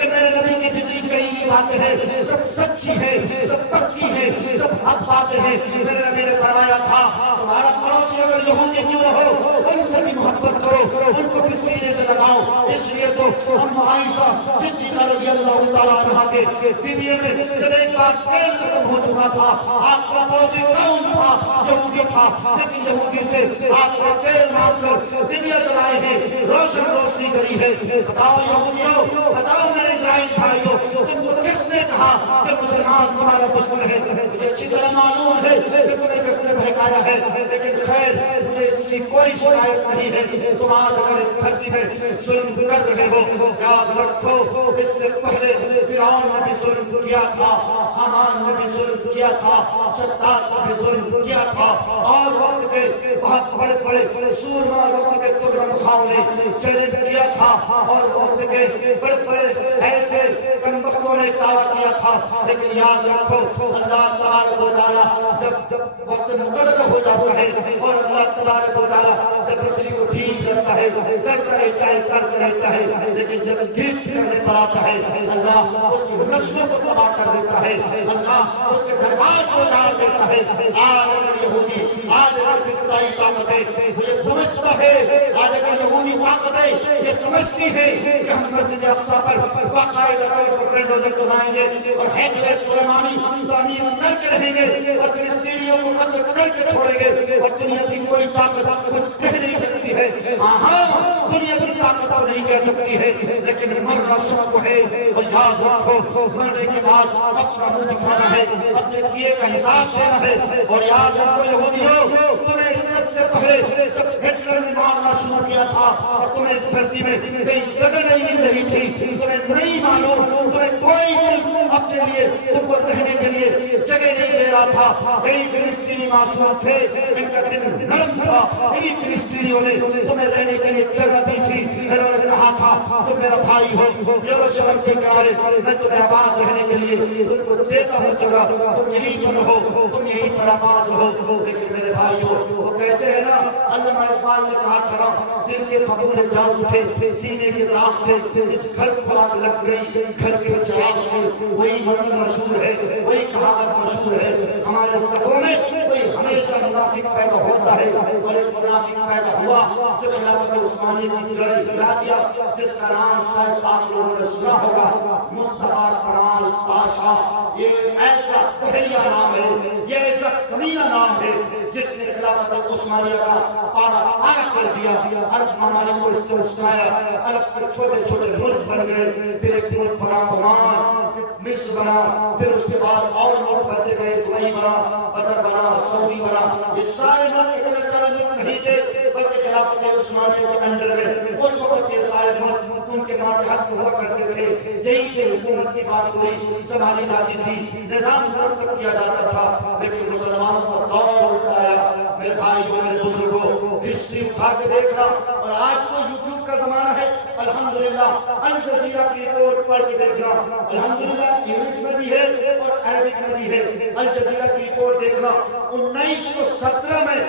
کہ میرے نبی کی جتنی کئی باتیں ہیں سب سچی ہیں، سب پکی ہیں، سب حق باتیں ہیں. میرے نبی نے فرمایا تھا تمہارا پڑوسی اگر یہودی کیوں نہ ہو ان سے بھی محبت کرو، ان کو بھی سینے سے لگاؤ. اس لیے تو ہم عائشہ صدیقہ رضی اللہ تعالیٰ عنہ کے بیویوں میں جب ایک بار تیل ختم ہو چکا تھا، آپ کا پڑوسی کون تھا؟ یہودی تھا. لیکن یہودی سے آپ کو تیل مانگ کر دیویاں جلائے ہیں، روشنی کری ہے. بتاؤ یہودیوں، بتاؤ میرے اسرائیل بھائیوں، تم کو کس نے کہا کہ مسلمان تمہارا دشمن ہے؟ مجھے اچھی طرح معلوم ہے کہ تمہیں کس نے بہکایا ہے، لیکن خیر مجھے اس کی کوئی شکایت نہیں ہے. تم آج اگر دھرتی میں ظلم کر رہے ہو، یاد رکھو اس سے پہلے فرعون نے بھی ظلم کیا تھا، حامان نے بھی ظلم کیا تھا، شداد نے بھی ظلم کیا تھا، اور وقت کے بہت بڑے بڑے سورما وقت کے ترم خاؤں نے چیلنج کیا تھا، اور وقت کے بڑے بڑے ایسے کنبختوں نے دعویٰ کیا تھا. لیکن یاد رکھو اللہ تبارک و تعالیٰ جب وقت مقرر ہو جاتا ہے اور اللہ تبارک و تعالیٰ جب کسی کو ڈھیل کرتا ہے کرتا رہتا ہے، لیکن جب ڈھیل کرنے پر آتا ہے اللہ اس کی نسلوں کو تباہ کر دیتا ہے، اللہ اس کے دربار کو اجاڑ دیتا ہے۔ آج اگر یہودی، آج اگر فلسطینی طاقتیں یہ سمجھتا ہے، آج اگر یہودی طاقتیں یہ سمجھتی ہے کہ ہم مسجد اقصیٰ پر باقاعدہ طور پر بلڈوزر چلائیں گے اور ہیکل سلیمانی تعمیر کر کے رہیں گے اور فلسطینیوں کو قتل کر کے چھوڑیں گے اور دنیا کی کوئی طاقت کچھ کہہ نہیں سکتی ہے۔ ہاں دنیا کی طاقت تو نہیں کہہ سکتی ہے، لیکن مرنا سب کو ہے۔ اور یاد رکھو مرنے کے بعد اپنا منہ دکھانا ہے، اپنے کیے کا حساب دینا ہے۔ اور یاد رکھو یہودیوں، تمہیں سب سے پہلے جب ہٹلر نے مارنا شروع کیا تھا اور تمہیں اس دھرتی میں کئی جگہ نہیں مل رہی تھی، تمہیں نہیں معلوم، تمہیں کوئی ملک اپنے لیے تم کو رہنے کے لیے جگہ نہیں دے رہا تھا۔ کئی فلسطینی معصوم تھے، ان کا دل نرم تھا، انہی فلسطینیوں نے تمہیں رہنے کے لیے جگہ دی تھی۔ انہوں نے کہا تھا تم میرا بھائی ہو، یروشلم کے کنارے میں تمہیں آباد رہنے کے لیے تم کو دیتا ہوں جگہ، تم یہیں پر رہو، تم یہیں پر آباد رہو۔ لیکن میرے بھائیو، وہ کہتے ہیں نا، علامہ اقبال نے کہا تھا نا، دل کے پھپھولے جل اٹھے سینے کے داغ سے، اس گھر کو آگ لگ گئی گھر کے چراغ سے۔ وہی مسئلہ مشہور ہے، وہی کہاوت مشہور ہے، ہمارے صفوں میں کوئی ہمیشہ منافق پیدا ہوتا ہے، اور ایک منافق پیدا ہوا جو خلافت عثمانی کی جڑیں ہلا دیا، جس کا نام شاید آپ لوگوں نے سنا ہوگا، مصطفیٰ کمال پاشا۔ یہ ایسا پہلیا نام ہے، یہ ایسا کمینہ نام ہے جس نے خلافت عثمانیہ کا پارا پارا کر دیا، عرب ممالک کو استحصایا، عرب کے چھوٹے چھوٹے ملک بن گئے، پھر ایک ملک بنا عمان، مصر بنا، پھر اس کے بعد اور ملک بنتے گئے، دبئی بنا، قطر بنا، سعودی بنا۔ یہ سارے ملک اتنے سارے ملک نہیں تھے، بلکہ خلافت عثمانیہ کے انڈر میں اس وقت یہ سارے ملک ان کے ماتحت ہوا کرتے تھے۔ یہی سے حکومت کی بات پوری سنبھالی جاتی تھی، نظام مرتب کیا جاتا تھا۔ لیکن مسلمانوں کا دور الٹا آیا۔ میرے بھائیوں، میرے بزرگوں، ہسٹری اٹھا کے دیکھنا، اور آج تو یوٹیوب کا زمانہ ہے، الحمدللہ الجزیرہ کی رپورٹ پڑھ کے دیکھنا، الحمدللہ انگلش میں بھی ہے اور عربک میں بھی ہے۔ الجزیرہ کی رپورٹ دیکھنا، 1917 میں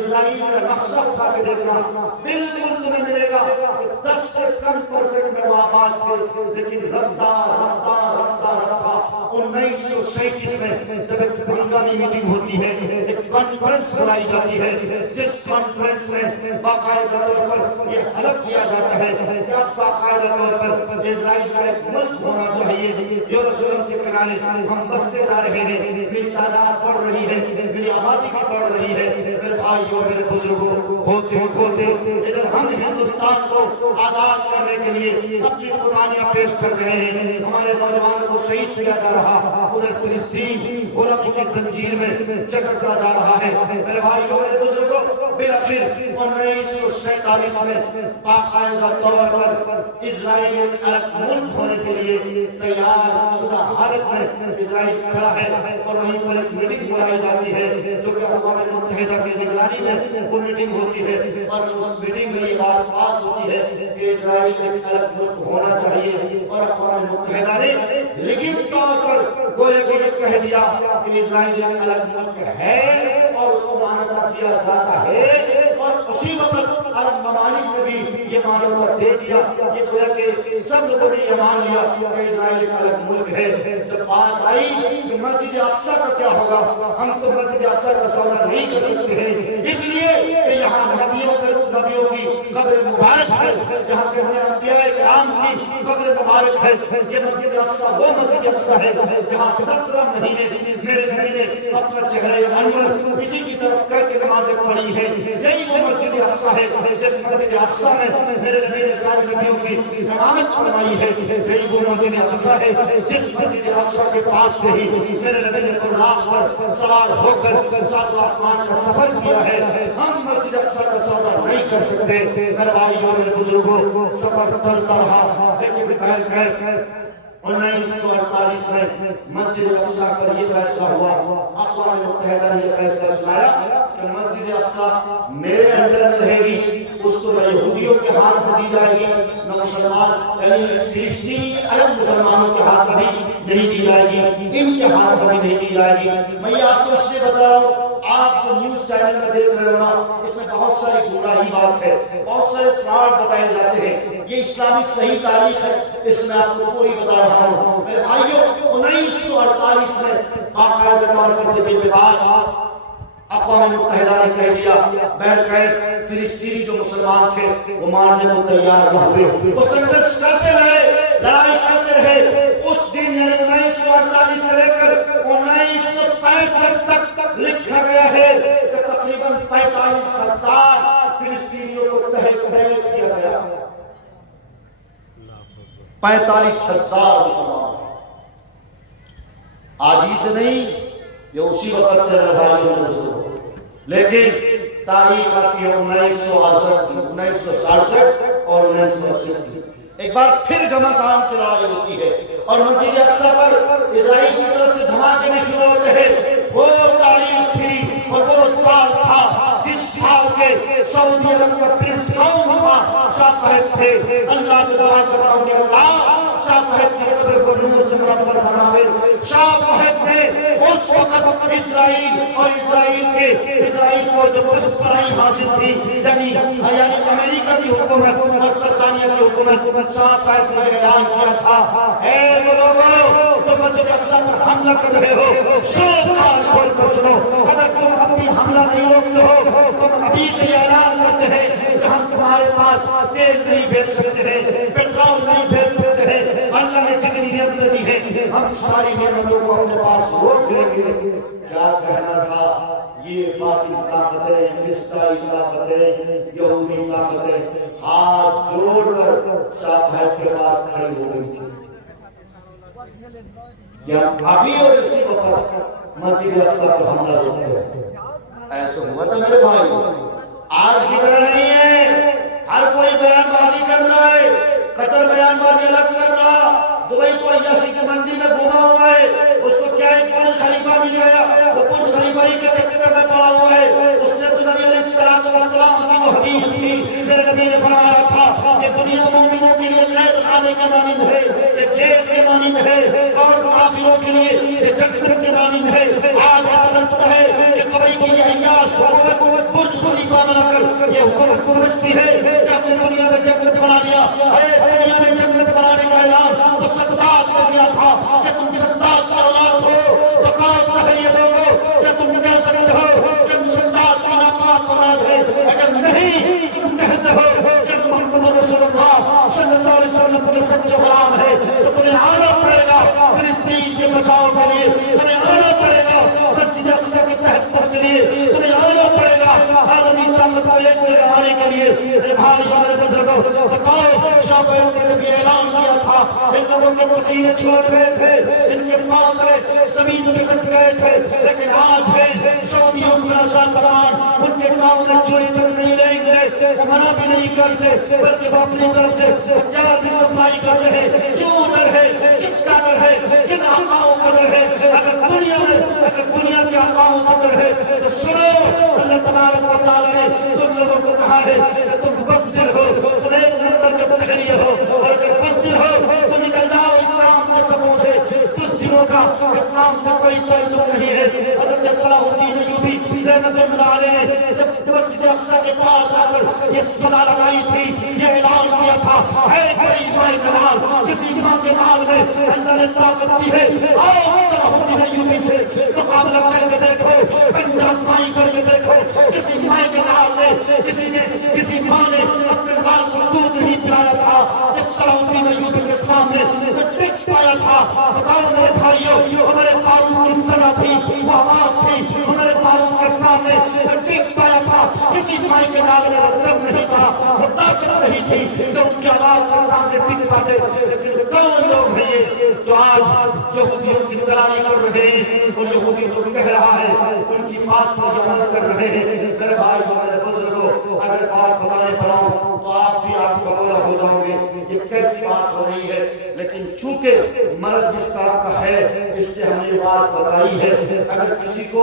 اسرائیل کا نقشہ اٹھا کے دیکھنا، بالکل تمہیں ملے گا کہ 10 سے کم % میں وہ آباد تھے، لیکن رفتہ 1937 میں جب ایک ہنگامی میٹنگ ہوتی ہے، ایک کانفرنس بلائی جاتی ہے، جس کانفرنس میں باقاعدہ طور پر یہ حلف کیا جاتا ہے کہ اب باقاعدہ طور پر اسرائیل کا ایک ملک ہونا چاہیے۔ یروشلم کے کنارے ہم بستے جا رہے ہیں، میری تعداد بڑھ رہی ہے، میری آبادی بھی بڑھ رہی ہے۔ میرے بھائیوں، میرے بزرگوں، ہوتے ادھر ہم ہندوستان کو آزاد کرنے کے لیے اپنی قربانیاں پیش کر رہے ہیں، ہمارے نوجوانوں کو شہید کیا جا رہا، ادھر فلسطین غلامی کی زنجیر میں جکڑتا جا رہا ہے۔ میرے بھائیوں، میرے بزرگوں، بالآخر 1947 میں باقاعدہ طور پر اسرائیل ایک الگ ملک ہونے کے لیے تیار شدہ حالت میں اسرائیل کھڑا ہے، اور وہیں پر ایک میٹنگ بلائی جاتی ہے جو کہ اقوام متحدہ کی نگرانی میں وہ میٹنگ ہوتی ہے، اور اس میٹنگ میں یہ بات پاس ہوتی ہے کہ اسرائیل ایک الگ ملک ہونا چاہیے۔ اور اقوام متحدہ نے لکھت طور پر گویا کہ یہ کہہ دیا کہ اسرائیل ایک الگ ملک ہے اور اس کو مانتا دیا جاتا ہے، اور اسی وقت عرب ممالک نے بھی یہ مانتا دے دیا۔ یہ گویا کہ سب لوگوں نے یہ مان لیا کہ اسرائیل ایک الگ ملک ہے۔ جب بات آئی کہ مسجد اقصیٰ کا کیا ہوگا، ہم تو مسجد اقصیٰ کا سودا نہیں کر سکتے ہیں، اس لیے کہ یہاں نبیوں کی قبر مبارک ہے، یہاں کے انبیاء کرام کی قبر مبارک ہے۔ یہ مسجد اقصیٰ وہ مسجد اقصیٰ ہے جہاں 17 مہینے میرے نبی نے اپنا چہرہ انور اسی کی طرف کر کے نمازیں پڑھی ہیں۔ یہی وہ مسجد اقصیٰ ہے جس مسجد اقصیٰ میں میرے نبی نے سارے نبیوں کی امامت فرمائی ہے۔ یہی وہ مسجد اقصیٰ ہے جس مسجد اقصیٰ کے پاس سے ہی میرے نبی نے براق پر سوار ہو کر سات آسمان کا سفر کیا ہے۔ ہم مسجد اقصیٰ کا سودا نہیں کر سکتے۔ میرے بھائیوں، میرے بزرگوں، سفر چلتا رہا، لیکن 1948 میں مسجد اقصیٰ پر یہ فیصلہ ہوا، اقوام متحدہ نے یہ فیصلہ سنایا کہ مسجد اقصیٰ میرے انڈر میں رہے گی، اس کو نہ یہودیوں کے ہاتھ میں دی جائے گی، نہ مسلمان یعنی فلسطینی عرب مسلمانوں کے ہاتھ میں بھی نہیں دی جائے گی، ان کے ہاتھ میں بھی نہیں دی جائے گی۔ میں آپ کو اس لیے بتا رہا ہوں، آپ جو نیوز چینل میں دیکھ رہے ہو نا، اس میں بہت ساری گمراہی بات ہے، بہت سارے فراڈ بتائے جاتے ہیں. یہ اسلامی صحیح تاریخ ہے، اس میں آپ کو پوری بتا رہا ہوں. میرے بھائیوں، 1948 میں باقاعدہ طور پر جب یہ بات اقوام متحدہ نے کہہ دیا، بہرکیف فلسطینی جو مسلمان تھے وہ ماننے کو تیار نہ ہوئے، وہ سنگھرش کرتے رہے، لڑائی کرتے رہے. اس دن یعنی 1948 سے لے کر 1965 تک لکھا گیا ہے کہ تقریباً 45,000 فلسطینیوں کو تحقیق کیا گیا. 45,000 مسلمان. آج ہی سے نہیں، یہ اسی وقت سے رہا. لیکن تاریخ آتی ہے 1968 اور 1969. ایک بار پھر گھمسان کی لڑائی ہوتی ہے اور مسجد اقصی پر اسرائیل کی طرف سے دھماکے میں شروع ہوتے ہیں. وہ تاریخ تھی اور وہ سال تھا جس سال کے سعودی عرب کا پرنس کون تھا؟ شاہ فہد تھے. اللہ سے دعا کرتا ہوں کہ اللہ شاہ فہد کی قبر کو نور سے منور فرماوے. شاہ فہد نے اس وقت اسرائیل کو جو پسپرائی حاصل تھی، یعنی امریکہ کی حکومت اور برطانیہ کی حکومت، شاہ فہد نے اعلان کیا تھا، اے وہ لوگوں تو مسجد اقصی پر حملہ کر رہے ہو، سنو، کان کھول کر سنو. اگر تم اپنی حملہ نہیں روکتے ہو، تم ابھی سے اعلان کرتے ہیں کہ ہم تمہارے پاس تیل نہیں بھیج سکتے ہیں، پیٹرول نہیں بھیج سکتے ہیں. اللہ نے جتنی نعمتیں دی ہیں ہم ساری نعمتوں کو اپنے پاس روک لیں گے. کیا کہنا تھا؟ یہ باطل طاقتیں، فسطائی طاقتیں، یہودی طاقتیں ہاتھ جوڑ کر شاہ فہد کے پاس کھڑی ہو گئی تھی. ابھی اور اسی وقت مسجد اقصی پر حملہ روکتے ہیں. ایسا ہوا تھا میرے بھائی. آج کی طرح نہیں ہے. ہر کوئی بیان بازی کر رہا ہے. قطر بیان بازی الگ کر رہا. دبئی کو عیاشی کی منڈی میں گھوما ہوا ہے. اس کو کیا ایک برج خلیفہ مل گیا، وہ برج خلیفہ ہی کے چکر میں پڑا ہوا ہے. اس نے تو نبی علیہ السلام کی جو حدیث تھی، میرے نبی نے فرمایا تھا کہ دنیا مومنوں کے لیے قید خانے کے مانند ہے، یہ جیل کے مانند ہے، اور کافروں کے لیے یہ جنت کے مانند ہے. آج ایسا لگتا ہے کہ دبئی کی یہ عیاش حکومت برج خلیفہ بنا کر یہ حکومت سمجھتی ہے کہ ہم نے دنیا میں جنت بنا لیا. ارے دنیا میں جنت بنانے کا اعلان تو سداد نے کیا تھا کہ تم سداد کی اولاد ہو. بقاؤ تحریہ لوگوں، کیا تم کہہ سکتے ہو کہ تم سداد کی ناپاک اولاد ہے؟ اگر نہیں تم کہتے ہو کہ محمد رسول اللہ صلی اللہ علیہ وسلم کے سچے غلام ہے، تو تمہیں آنا پڑے گا فلسطین کے بچاؤ کے لیے، تمہیں آنا پڑے گا مسجد اقصی کے تحفظ کے لیے، تمہیں آنا پڑے گا عالمی طاقت کو ایک جگہ آنے کے لیے. میرے بھائی اور میرے بزرگوں، بتاؤ شاہ فہد نے جب یہ اعلان کیا تھا، ان لوگوں کے پسینے چھوڑ گئے تھے، ان کے پاؤں تلے زمین کے سٹ گئے تھے. لیکن آج ہے سعودی حکمراں شاہ سلمان ان کے کاؤں میں چوری تک نہیں رہیں گے، وہ منع بھی نہیں کرتے بلکہ وہ اپنی طرف سے ہتھیار بھی سپلائی کر رہے ہیں. کیوں ڈر ہے؟ کس کا ڈر ہے؟ کن آقاؤں کا ڈر ہے؟ اگر دنیا کے آقاؤں سے ڈر ہے تو سنو، اللہ تبارک و تعالیٰ نے تم لوگوں کو کہا ہے کہ تم بزدل ہو، تم ایک نمبر کا تحریہ ہو، اور اگر بزدل ہو تو نکل جاؤ اسلام کے صفوں سے. بزدلوں کا اسلام سے کوئی تعلق نہیں ہے. حضرت صلاح الدین ایوبی رحمت اللہ علیہ نے جب مسجد اقصی کے پاس آ کر یہ صدا لگائی تھی، یہ اعلان کیا تھا، اے کوئی ماں کے لال، کسی ماں کے لال میں اللہ نے طاقت دی ہے، آؤ صلاح الدین ایوبی سے مقابلہ کر کے دیکھو، بند آزمائی کر کے دیکھو. کسی ماں کے لال نے، کسی ماں نے اپنے لال کو دودھ نہیں پلایا تھا، اس صلاح الدین ایوبی کے سامنے ٹک پایا تھا. بتاؤ میرے بھائیوں، ہمارے فاروق کی صدا تھی، وہ آواز تھی، ہمارے فاروق کے سامنے ٹک پایا تھا. کسی ماں کے لال میں وہ دم نہیں تھا، وہ طاقت نہیں تھی کہ ان کی آواز کے سامنے ٹک پاتے. لیکن کون لوگ ہیں یہ جو آج یہودیوں کی دلالی کر رہے ہیں، اور یہودی جو کہہ رہا ہے ان کی بات پر عمل کر رہے ہیں. میرے بھائی اور میرے بزرگوں، اگر بات بتانے پڑاؤں تو آپ بھی آپ کا بولا ہو جاؤ گے یہ کیسی بات ہو رہی ہے. لیکن چونکہ مرض اس طرح کا ہے اس لیے ہم نے بات بتائی ہے. اگر کسی کو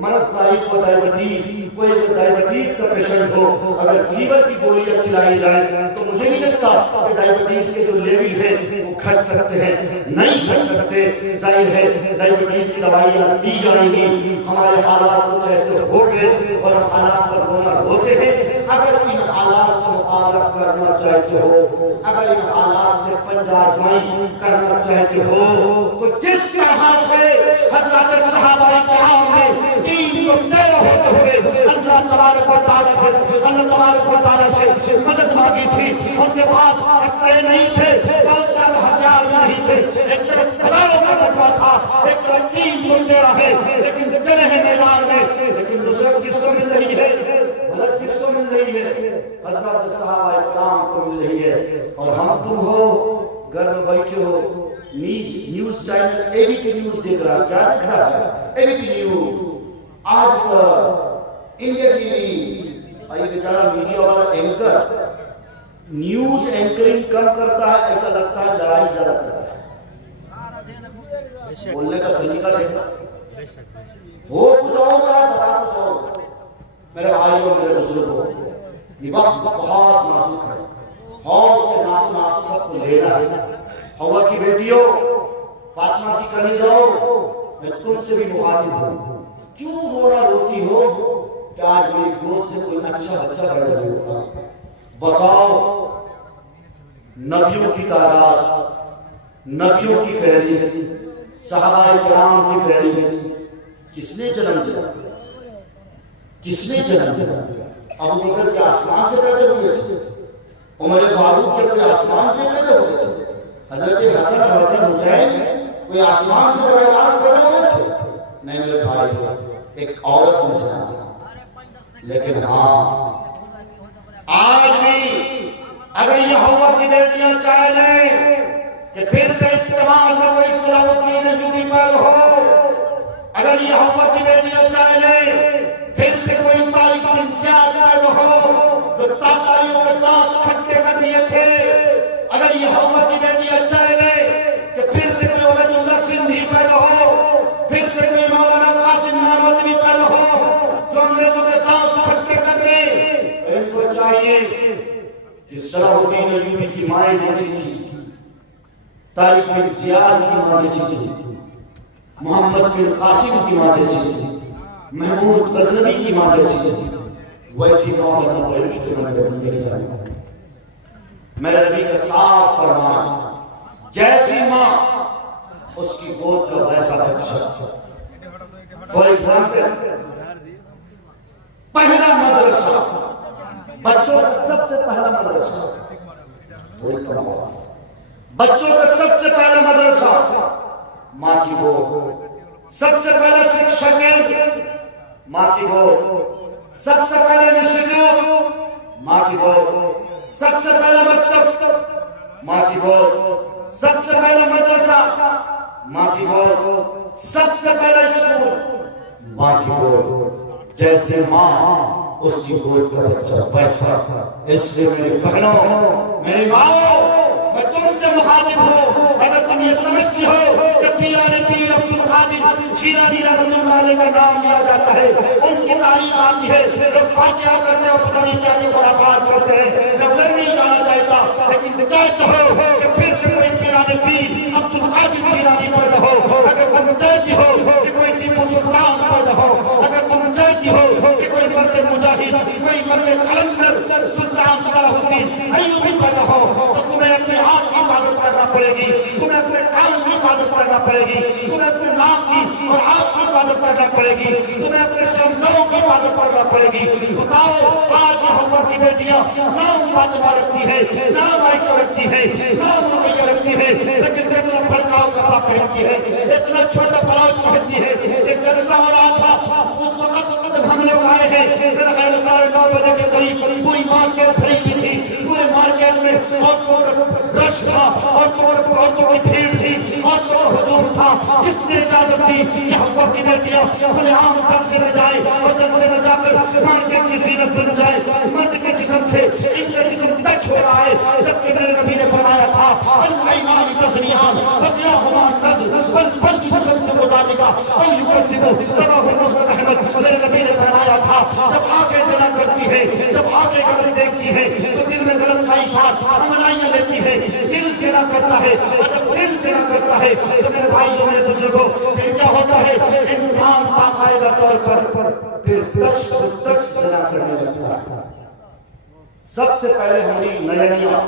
مرض لاحق ہو، ڈائبٹیز، کوئی اگر ڈائبٹیز کا پیشنٹ ہو، اگر فیور کی گولیاں کھلائی جائیں تو مجھے نہیں لگتا کہ ڈائبٹیز کے جو بیوی ہے وہ کھٹ سکتے ہیں، نہیں کھٹ سکتے، ظاہر ہے ڈائبٹیز کی دوائیاں دی جائیں گی، ہمارے حالات کچھ ایسے ہو گئے اور ہم حالات پر رونا روتے ہیں۔ اگر ان حالات سے مقابلہ کرنا چاہتے ہو، اگر ان حالات سے پنجہ آزمائی کرنا چاہتے ہو، تو جس طرح سے حضرات صحابہ کرام نے 313 ہوتے ہوئے اللہ تبارک و تعالیٰ سے مدد مانگی تھی، ان کے پاس اسلحے نہیں تھے، بہت زیادہ ہتھیار بھی نہیں تھے، ایک طرف ہزاروں کا مجمع تھا، ایک طرف 313 ہے، لیکن چلے ہیں میدان میں، لیکن نصرت کس کو مل رہی ہے؟ مدد کس کو مل رہی ہے؟ حضرات صحابہ کرام کو مل رہی ہے۔ اور ہم تم ہو گھر میں بیٹھے ہو، نیوز چینل اے بی پی نیوز دیکھ رہا، کیا دکھ رہا ہے؟ اے بی پی نیوز، آج انڈیا ٹی وی، یہ بیچارہ میڈیا والا اینکر نیوز اینکرنگ کم کرتا ہے، ایسا لگتا ہے لڑائی زیادہ کرتا ہے۔ بولنے کا سلیقہ دیکھا ہو کچھ اور کا بتا کچھ اور۔ میرے بھائیوں میرے بزرگوں، یہ وقت بہت نازک ہے، حوض کے ناخن آپ سب کو لینا ہے۔ حوا کی بیٹیوں، فاطمہ کی کنیزوں، میں تم سے بھی مخاطب ہوں، کیوں رونا روتی ہو کہ آج میری گود سے کوئی اچھا بچہ پیدا نہیں ہوتا؟ بتاؤ، نبیوں کی تعداد، نبیوں کی فہرست، صحابہ کرام کی فہرست کس نے جنم دیا؟ کس نے جنم دیا؟ ابو بکر کے آسمان سے پیدا ہوئے تھے؟ عمر فاروق کے کوئی آسمان سے پیدا ہوئے تھے؟ حضرت حسن اور حسن حسین کوئی آسمان سے براہ راست پیدا ہوئے تھے؟ نہیں میرے بھائی، ایک عورت نے جنا تھا۔ لیکن ہاں، آج بھی اگر یہ ہوا کی بیٹیاں چاہ لیں کہ پھر سے اس سماج میں کوئی صلاح الدین ایوبی پیدا ہو، اگر یہ ہوا کی بیٹیاں چاہ لیں پھر سے کوئی طارق بن زیاد پیدا ہو جو تاتاریوں کے دانت کھٹے کر دیے تھے، اگر یہ ہوا کی بیٹیاں چاہ لیں کہ پھر سے کوئی عبید اللہ سندھی پیدا ہو، پھر سے کوئی مولانا قاسم نامتوی پیدا ہو جو انگریزوں کے دانت کھٹے کر دے، ان کو چاہیے کہ صلاح الدین ایوبی کی مائیں جیسی تھی، طارق بن زیاد کی ماں جیسی تھی، محمد بن قاسم کی ماں جیسی تھی، محمود غزنوی کی ماں جیسی تھی، ویسی ماں بننا پڑے گی تمہیں میرے گھر میں۔ میرے نبی کا صاف فرمان، جیسی ماں اس کی گود کا ویسا بچہ۔ فار ایگزامپل، پہلا مدرسہ، بچوں کا سب سے پہلا مدرسہ، تھوڑی کم آواز، بچوں کا سب سے پہلا مدرسہ ماں کی گود، سب سے پہلا شکشا کیندر ماں کی گود، سب سے پہلا انسٹیٹیوٹ ماں کی گود، سب سے پہلا مکتب ماں کی گود، سب سے پہلا مدرسہ ماں کی گود، سب سے پہلا اسکول ماں کی گود۔ جیسے ماں اس کی گود کا بچہ ویسا۔ اس لیے میری بہنوں، میری ماں، میں تم سے مخاطب ہوں، اگر تم یہ سمجھتی ہو کہ پیران پیر عبد القادر جیلانی رحمۃ اللہ علیہ کا نام لیا جاتا ہے، ان کی تاریخ آتی ہے، لوگ فاتحہ کرتے اور پتہ نہیں کیا خرافات کرتے ہیں، میں ادھر نہیں جانا چاہتا، لیکن چاہتا ہو کہ پھر سے کوئی پیران پیر عبد القادر جیلانی پیدا ہو، اگر تم چاہتی ہو کہ کوئی ٹیپو سلطان پیدا ہو، اگر تم چاہتی ہو کہ کوئی مرد مجاہد، کوئی مرد قلندر سلطان صلاح الدین ایوبی پیدا ہو، تو تمہیں اپنے ہاتھ کی حفاظت کرنا پڑے گی، تمہیں اپنے کان کی حفاظت کرنا پڑے گی، تمہیں اپنے ناک کی اور آنکھ کی حفاظت کرنا پڑے گی، تمہیں اپنے سمندروں کی حفاظت کرنا پڑے گی۔ بتاؤ، آج ہوا کی بیٹیاں نام فاطمہ رکھتی ہے، نام عائشہ رکھتی ہے، نام رقیہ رکھتی ہے، لیکن اتنا بھڑکاؤ کپڑا پہنتی ہے، اتنا چھوٹا بلاؤز پہنتی ہے۔ ایک جلسہ ہو رہا تھا، اس وقت جب ہم لوگ آئے ہیں، میرا خیال 9:30 بجے کے قریب پوری مارکیٹ بھری ہوئی تھی، پورے مارکیٹ میں عورتوں کا رش تھا، عورتوں کی بھیڑ تھی، عورتوں کا ہجوم تھا۔ جس نے اجازت دی کہ حوا کی بیٹیاں کھلے عام جلسے میں جائیں اور جلسے میں جا کر مارکیٹ کی زینت بن جائے، مرد کے جسم سے ان کا جسم ٹچ ہو رہا ہے، جبکہ میرے نبی نے فرمایا تھا الایمان تزنیان وزناہما النظر والفرج فصدق ذلك او یکذب، رواه مسلم احمد۔ میرے نبی نے فرمایا تھا جب آنکھیں زنا کرتی ہے، جب آنکھیں غلط دیکھتی ہے تو دل میں غلط خواہشات امنائیاں لیتی ہے، دل سے نہ کرتا ہے، ادب دل سے نہ کرتا ہے تو میرے بھائیوں میرے بزرگوں پھر کیا ہوتا ہے؟ انسان باقاعدہ طور پر پھر ٹچ زنا کرنے لگتا ہے۔ سب سے پہلے ہماری نینیاں،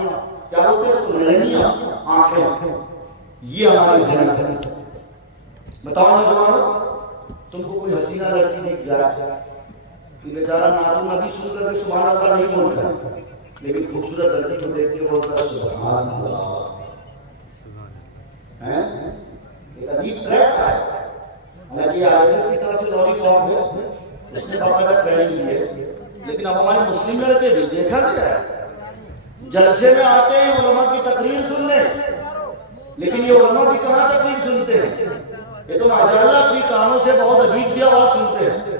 کیا بولتے ہیں اس کو؟ نینیاں، آنکھیں، یہ ہماری زنا کرتی ہے۔ بتاؤ نوجوانوں، تم کو کوئی حسینہ لڑکی دکھ جائے کہ بیچارہ ناتون ابھی سن کر کے سبحان اللہ نہیں بولتا، لیکن خوبصورت لڑکی کو دیکھ کے بولتا ہے سبحان اللہ۔ ایک عجیب ٹریک ہے، حالانکہ RSS کی طرف سے لالی پاپ ہے، اس نے باقاعدہ ٹریننگ دی ہے، لیکن اب ہمارے مسلم لڑکے بھی دیکھا گیا ہے جلسے میں آتے ہیں علماء کی تقریر سننے، لیکن یہ علماء کی کہاں تقریر سنتے ہیں؟ یہ تو ماشاءاللہ اپنی کانوں سے بہت عجیب سی آواز سنتے ہیں،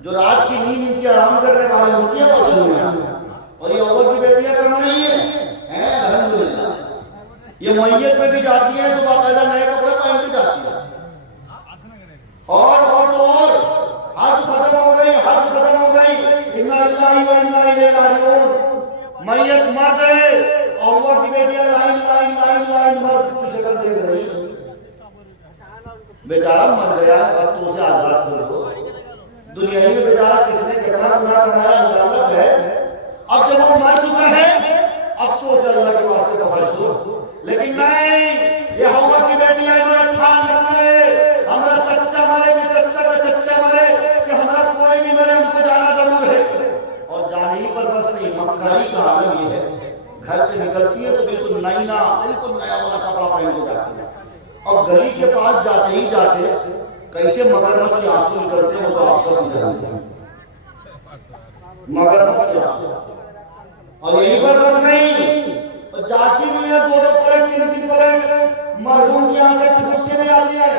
جو رات کی نیند ان کی آرام کرنے والی ہوتی ہیں بس سننے، اور یہ عورت کی بیٹیاں کم نہیں ہیں، الحمدللہ یہ میت میں بھی جاتی ہیں تو باقاعدہ نئے کپڑے پہن کے جاتی ہیں، اور حد ختم ہو گئی، حد ختم ہو گئی، انا للہ و انا الیہ راجعون، میت مر گئے، عورت کی بیٹیاں لائن مرد کی شکل دیکھ رہی، بیچارہ مر گیا، اب تو اسے آزاد کر دو، دنیا ہی میں بیچارہ کس نے کتنا گناہ کمایا اللہ ہے، اب جب وہ مر چکا ہے اب تو اسے اللہ کے واسطے بخش دو، لیکن نہیں، یہ ہوا کی بیٹیاں انہوں نے ٹھان رکھے ہمارا چچا مرے کہ چچا کا چچا مرے کہ ہمارا کوئی بھی مرے ہم کو جانا ضرور ہے، اور جانے ہی پر بس نہیں، مکاری کا عالم یہ ہے، گھر سے نکلتی ہے تو بالکل نیا والا کپڑا پہن کے جاتی ہے، اور گلی کے پاس جاتے ہی جاتے کیسے مگرمچھ کے آنسو نکلتے ہیں وہ تو آپ سب بھی جانتے ہیں، مگرمچھ کے آنسو، اور یہیں پر بس نہیں، جاتی بھی ہے 2 پلیٹ 3 پلیٹ مرحوم کی یہاں سے ٹھوس کے بھی آتی ہے،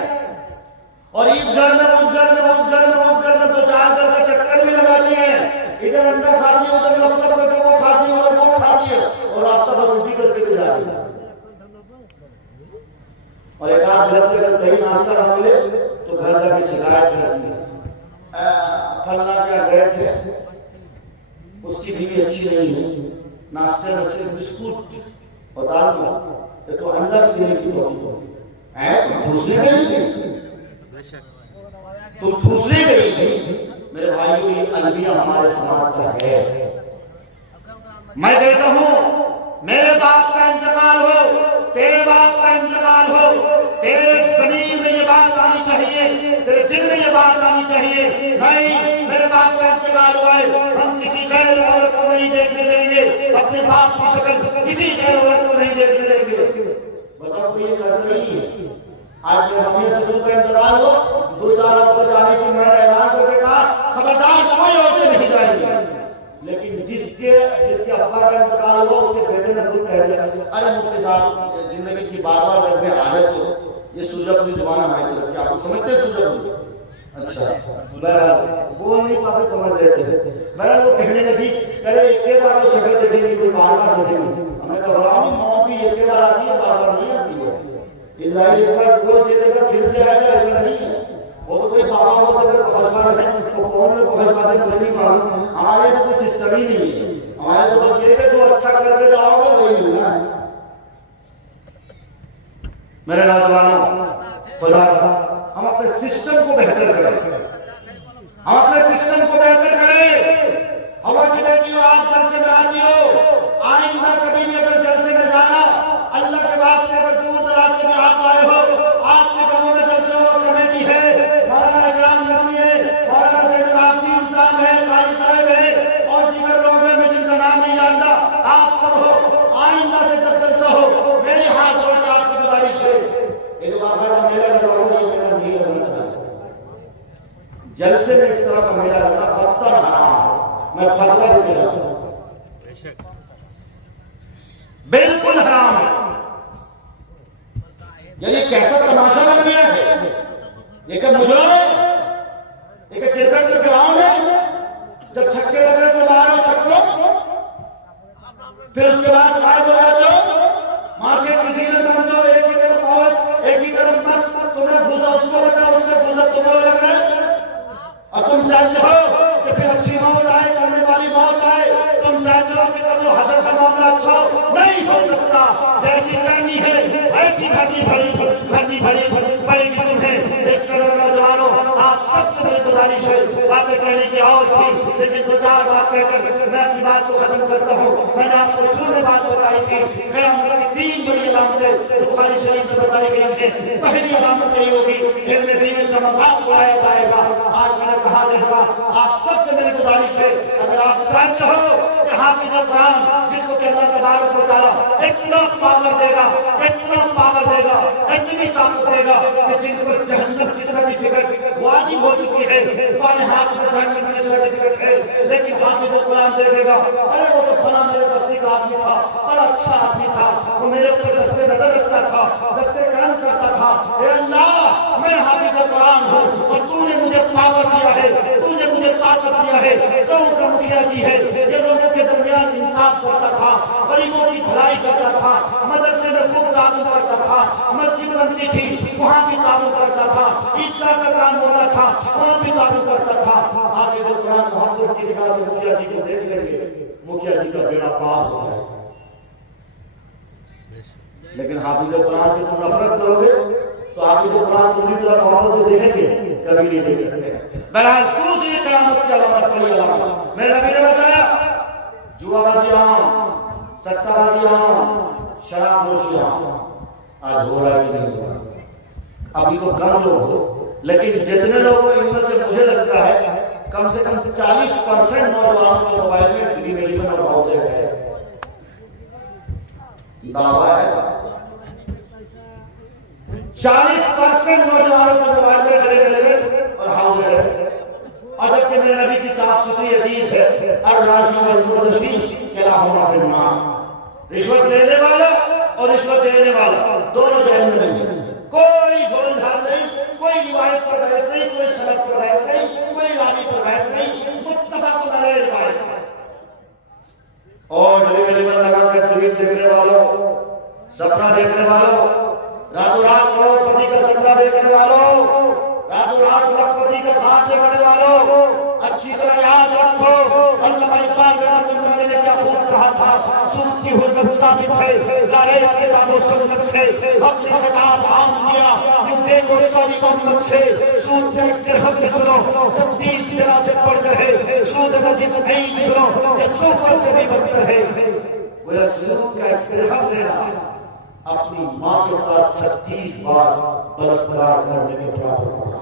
اور اس گھر میں اس گھر میں اس گھر میں اس گھر میں 2-4 گھر کا چکر بھی لگاتی ہے، ادھر انڈا کھاتی ہے ادھر لپٹپ کر کے وہ کھاتی ہے ادھر وہ کھاتی ہے، اور راستہ پر الٹی کر کے بھی جاتی ہے، اور ایک آدھ گھر سے اگر صحیح ناشتہ نہ ملے تو گھر جا کے شکایت کرتی ہے، فلاں کیا گئے تھے اس کی بیوی اچھی نہیں ہے، ناشتے میں صرف بسکٹ اور دال دو، تو انڈا بھی دینے کی توفیق ہو، تم ٹھوسنے گئی تھی، تم ٹھوسنے گئی تھی، میرے بھائیو یہ المیہ ہمارے سماج کا ہے، میں کہتا ہوں میرے باپ کا انتقال ہو، تیرے باپ کا انتقال ہو، تیرے زمین میں یہ بات آنی چاہیے، تیرے دل میں یہ بات آنی چاہیے، نہیں میرے باپ کا انتقال ہوا ہے، ہم کسی غیر عورت کو نہیں دیکھنے دیں گے، اپنے باپ کی شکل کسی غیر عورت کو نہیں دیکھنے دیں گے، بتاؤ کوئی یہ کرتا ہی نہیں ہے، آج میرے ممی سسر کا انتقال ہو 2-4 عورتیں جانے کی میں نے اعلان کر کے کہا خبردار کوئی عورتیں نہیں جائیں گی، لیکن جس کے ابا کا انتقال ہو اس کے بیٹے نے خود کہہ دیا ارے مفتی صاحب زندگی کی بار رکھنے آئے تو یہ سوجا پوری زبان ہماری طرف کیا آپ سمجھتے ہیں سوجا پوری؟ اچھا بہرحال وہ نہیں پاتے سمجھ رہے تھے، بہرحال وہ کہنے لگی ارے ایک بار وہ شکل دیکھیں گی کوئی بار دیکھیں گی، ہم نے کہا موت بھی ایک بار آتی ہے بار نہیں آتی ہے، اسرائیل ایک بار گوشت دے دے کر پھر سے آ جائے ایسا نہیں ہے، وہ تو کوئی بابا ہو سکے بخشوا ہے، وہ کون میں بخشوا دے مجھے نہیں معلوم، ہمارے تو کوئی سسٹم ہی نہیں ہے، ہمارے تو بس یہ کہ جو اچھا کر کے جاؤ گے وہی ملنا ہے۔ میرے نوجوانوں خدا ہم اپنے سسٹم کو بہتر کریں، ہم اپنے سسٹم کو بہتر کریں، ہوا کی بیٹیوں آپ جلسے میں آتی ہو، آئندہ کبھی بھی اگر جلسے میں جانا اللہ کے واسطے اگر دور دراز سے بھی آپ آئے ہو، آپ کے گاؤں میں جلسے ہو کمیٹی ہے، مولانا اکرام نقوی ہے، مولانا سید العابدین صاحب ہے، قاری صاحب ہے اور دیگر لوگ ہیں میں جن کا نام نہیں جانتا، آپ سب ہو آئندہ سے جب جلسہ ہو میرے ہاتھ جوڑ کے آپ سے گزارش ہے، یہ جو باقاعدہ میلہ لگا ہوا یہ میرا نہیں لگنا چاہیے، جلسے میں اس طرح کا میلہ لگنا قطعاً حرام ہے، میں فتویٰ دے کے جاتا ہوں بالکل حرام ہے، یعنی کیسا تماشا بن گیا ہے، یہ کہ مجرم ہے، یہ کہ کرکٹ کا گراؤنڈ ہے، جب چھکے لگ رہے تو مارو چھکو، پھر اس کے بعد غائب ہو جاتے ہو، مارکیٹ کسی نے بند دو، ایک ہی طرف عورت ایک ہی طرف مرد، تمہیں گھوسا اس کو لگ رہا اس کا گھوسا تمہیں لگ رہا ہے، اور تم چاہتے ہو کہ پھر اچھی موت آئے کرنے والی موت آئے، تم چاہتے ہو کہ تب وہ حشر کا معاملہ اچھا ہو، نہیں ہو سکتا، جیسی کرنی ہے ایسی بھرنی پڑے گی تمہیں۔ اس قدر نوجوانوں، آپ سب سے میری گزارش ہے، باتیں کہنے کی اور تھی لیکن دو چار بات کہہ کر میں اپنی بات کو ختم کرتا ہوں۔ میں نے آپ کو شروع میں بات بتائی تھی، قیامت کی 3 بڑی علامتیں بخاری شریف میں بتائی گئی ہیں۔ پہلی علامت یہ ہوگی علم دین کا مذاق اڑایا جائے گا۔ آج میں نے کہا جیسا آپ سب سے میری گزارش ہے، اگر آپ جانتے ہو کہ حافظ قرآن جس کو کہ اللہ تبارک و تعالیٰ اتنا پاور دے گا، اتنی طاقت دے گا کہ جن پر جہنم کی سرٹیفکیٹ واجب ہو چکی ہے، بائیں ہاتھ میں جہنم کی سرٹیفکیٹ ہے، لیکن حافظ قرآن دیکھے گا، ارے وہ تو فلاں میرے بستی کا آدمی تھا، بڑا اچھا آدمی تھا، وہ میرے اوپر دستے نظر رکھتا تھا، دستے کرم کرتا تھا۔ اے اللہ، میں حافظ قرآن ہوں اور تو نے مجھے پاور دیا ہے، تو نے مجھے طاقت دیا ہے، قوم کا مکھیا جی ہے، یہ لوگوں کے درمیان انصاف کرتا تھا، غریبوں کی بھلائی کرتا تھا، مدرسے میں خوب تعاون کرتا تھا، مسجد بنتی تھی وہاں بھی تعاون کرتا تھا، عیدگاہ کا کام ہوتا تھا وہاں بھی تعاون کرتا تھا۔ حافظ قرآن محبت کی نگاہ سے مکھیا جی کو دیکھ لیں گے، مکھیا جی کا بیڑا پار ہو جائے گا۔ لیکن حافظ قرآن سے تم نفرت کرو گے تو حافظ قرآن تمہیں طرح محبت سے دیکھیں گے، کبھی نہیں دیکھ سکتے۔ بہرحال دوسری قیامت کی علامت بڑی علامت میرے نبی نے بتایا، جوا بازی عام، سٹہ بازی عام، شراب نوشی عام۔ آج ہو رہا ہے کہ نہیں ہو رہا؟ ابھی تو کم لوگ ہو، لیکن جتنے لوگ ان میں سے مجھے لگتا ہے کم سے کم 40% نوجوانوں کے موبائل میں ڈگری میری اور ہاؤسڈ ہے۔ دعویٰ ہے 40% نوجوانوں کے موبائل میں ڈگری اور ہاؤسڈ ہے۔ اور جبکہ میرے نبی کی صاف ستھری حدیث ہے، الراشی والمرتشی کلاہما فی النار، رشوت لینے والا اور رشوت دینے والا دونوں جہنم میں ہیں۔ کوئی جھول جھال نہیں، کوئی روایت پر بحث نہیں، کوئی سند پر بحث نہیں، کوئی راوی پر بحث نہیں، متفق علیہ روایت ہے۔ اور ڈریور لیبر لگا کر فلم دیکھنے والوں، سپنا دیکھنے والوں، راتوں رات کروڑ پتی کا سپنا دیکھنے والوں، راتوں رات لاکھ پتی کا خواب دیکھنے والوں، اچھی طرح یاد رکھو علامہ اقبال رحمۃ اللہ علیہ نے کیا خوب کہا تھا، سود کی حرمت ثابت ہے لارے کتاب و سنت سے، اپنی خطاب عام کیا یوں دیکھو ساری امت سے، سود کا ایک درہم بھی سنو 36 طرح سے پڑھ کر ہے، سود نجس نہیں سنو یہ سود سے بھی بدتر ہے۔ وہ سود کا ایک درہم لینا اپنی ماں کے ساتھ 36 بار بلاత్కాر کرنے کے برابر ہوا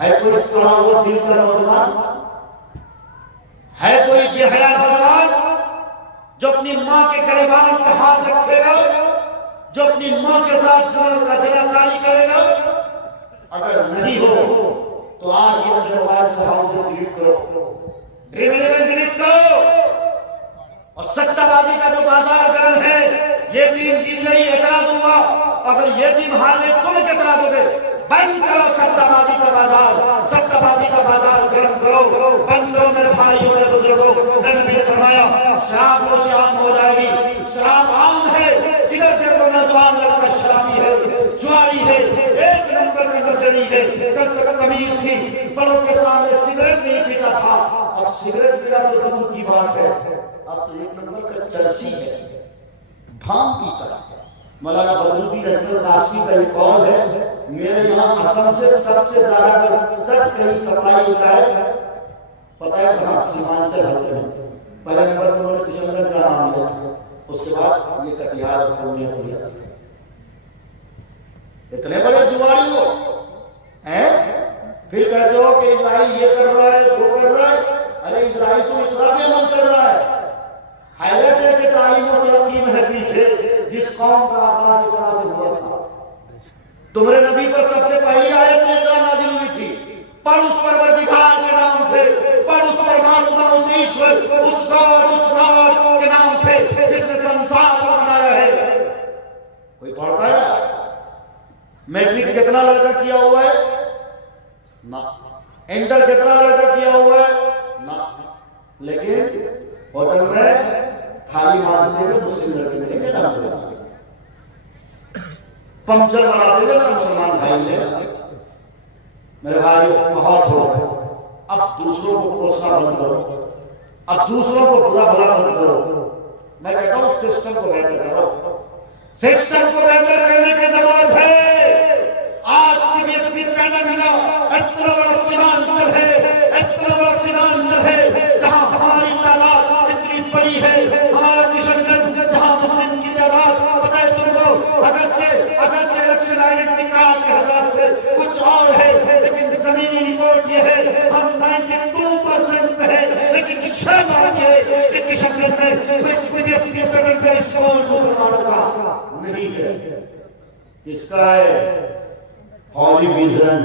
ہے۔ کوئی سڑا ہوا دل کا نوجوان ہے، کوئی بے حیا نوجوان جو اپنی ماں کے گریبان پہ ہاتھ رکھے گا، جو اپنی ماں کے ساتھ زناکاری کرے گا؟ اگر نہیں ہو تو آج یہ اپنے موبائل سے ہاؤس سے ڈیلیٹ کرو، ڈیلیٹ کرو۔ اور سٹہ بازی کا جو بازار گرم ہے، یہ ٹیم جیت گئی اعتراض ہوا، اگر یہ ٹیم ہار لے تم اعتراض ہو گئے، بند کرو سٹہ بازی کا بازار، سٹہ بازی کا بازار گرم کرو، بند کرو میرے بھائیوں میرے بزرگوں۔ میں نبی نے فرمایا شراب نوشی عام ہو جائے گی، شراب عام ہے، جدھر دیکھو نوجوان لڑکا شرابی ہے، جواری ہے، 1 نمبر کا نشڑی ہے۔ کل تک تمیز تھی، بڑوں کے سامنے سگریٹ نہیں پیتا تھا، اب سگریٹ پینا تو دور کی بات ہے، اب تو 1 نمبر کا چرسی ہے، بھانگ پیتا ہے۔ مولانا بدرالدین اجمل قاسمی کا یہ قول ہے، میرے یہاں اسم سے سب سے زیادہ اگر سچ کہیں سپلائی ہوتا ہے پتہ ہے کہاں؟ سیمانچل ہوتے ہیں۔ پہلے نمبر پر انہوں نے کشن گنج کا نام لیا تھا، اس کے بعد یہ کٹیہار اور پورنیہ کو لیا تھا۔ اتنے بڑے جواڑی ہو ہیں، پھر کہتے ہو کہ اسرائیل یہ کر رہا ہے وہ کر رہا ہے۔ ارے اسرائیل تو اتنا بھی عمل کر رہا ہے، حیرت ہے کہ تعلیم و ترقی میں ہے پیچھے، جس قوم کا آغاز اقرا سے ہوا تھا۔ تمہارے نبی پر سب سے پہلی آیت اقرا نازل ہوئی تھی، پڑھ اس پروردگار کے نام سے، پڑھ اس پرماتما اس ایشور اس گاڈ کے نام سے جس نے سنسار کو بنایا ہے۔ کوئی پڑھتا ہے؟ میٹرک کتنا لڑکا کیا ہوا ہے؟ نہ۔ انٹر کتنا لڑکا کیا ہوا ہے؟ نہ۔ لیکن ہوٹل میں تھالی مانجتے ہوئے مسلم لڑکے نہیں ملا، پنچر بناتے ہوئے نا مسلمان بھائی نے۔ میرے بھائی بہت ہو گئے، اب دوسروں کو کوسنا بند کرو، اب دوسروں کو برا بھلا بند کرو۔ میں کہتا ہوں سسٹم کو بہتر کرو، سسٹم کو بہتر کرنے کی ضرورت ہے۔ آج C B S E pattern کا اتنا بڑا سیمانچل ہے، اتنا بڑا سیمانچل ہے، جہاں ہماری تعداد اتنی بڑی ہے، ہمارا کشن گنج جہاں مسلم کی تعداد پتہ ہے تم کو، اگرچہ الیکشن آئیڈینٹی کارڈ کے حساب سے کچھ اور ہے، لیکن زمینی رپورٹ یہ ہے ہم 92% پہ ہے، لیکن شرم آتی ہے کہ کشن گنج میں کوئی C B S E pattern کا اسکول مسلمانوں کا نہیں ہے۔ کس کا ہے؟ Holy Vision.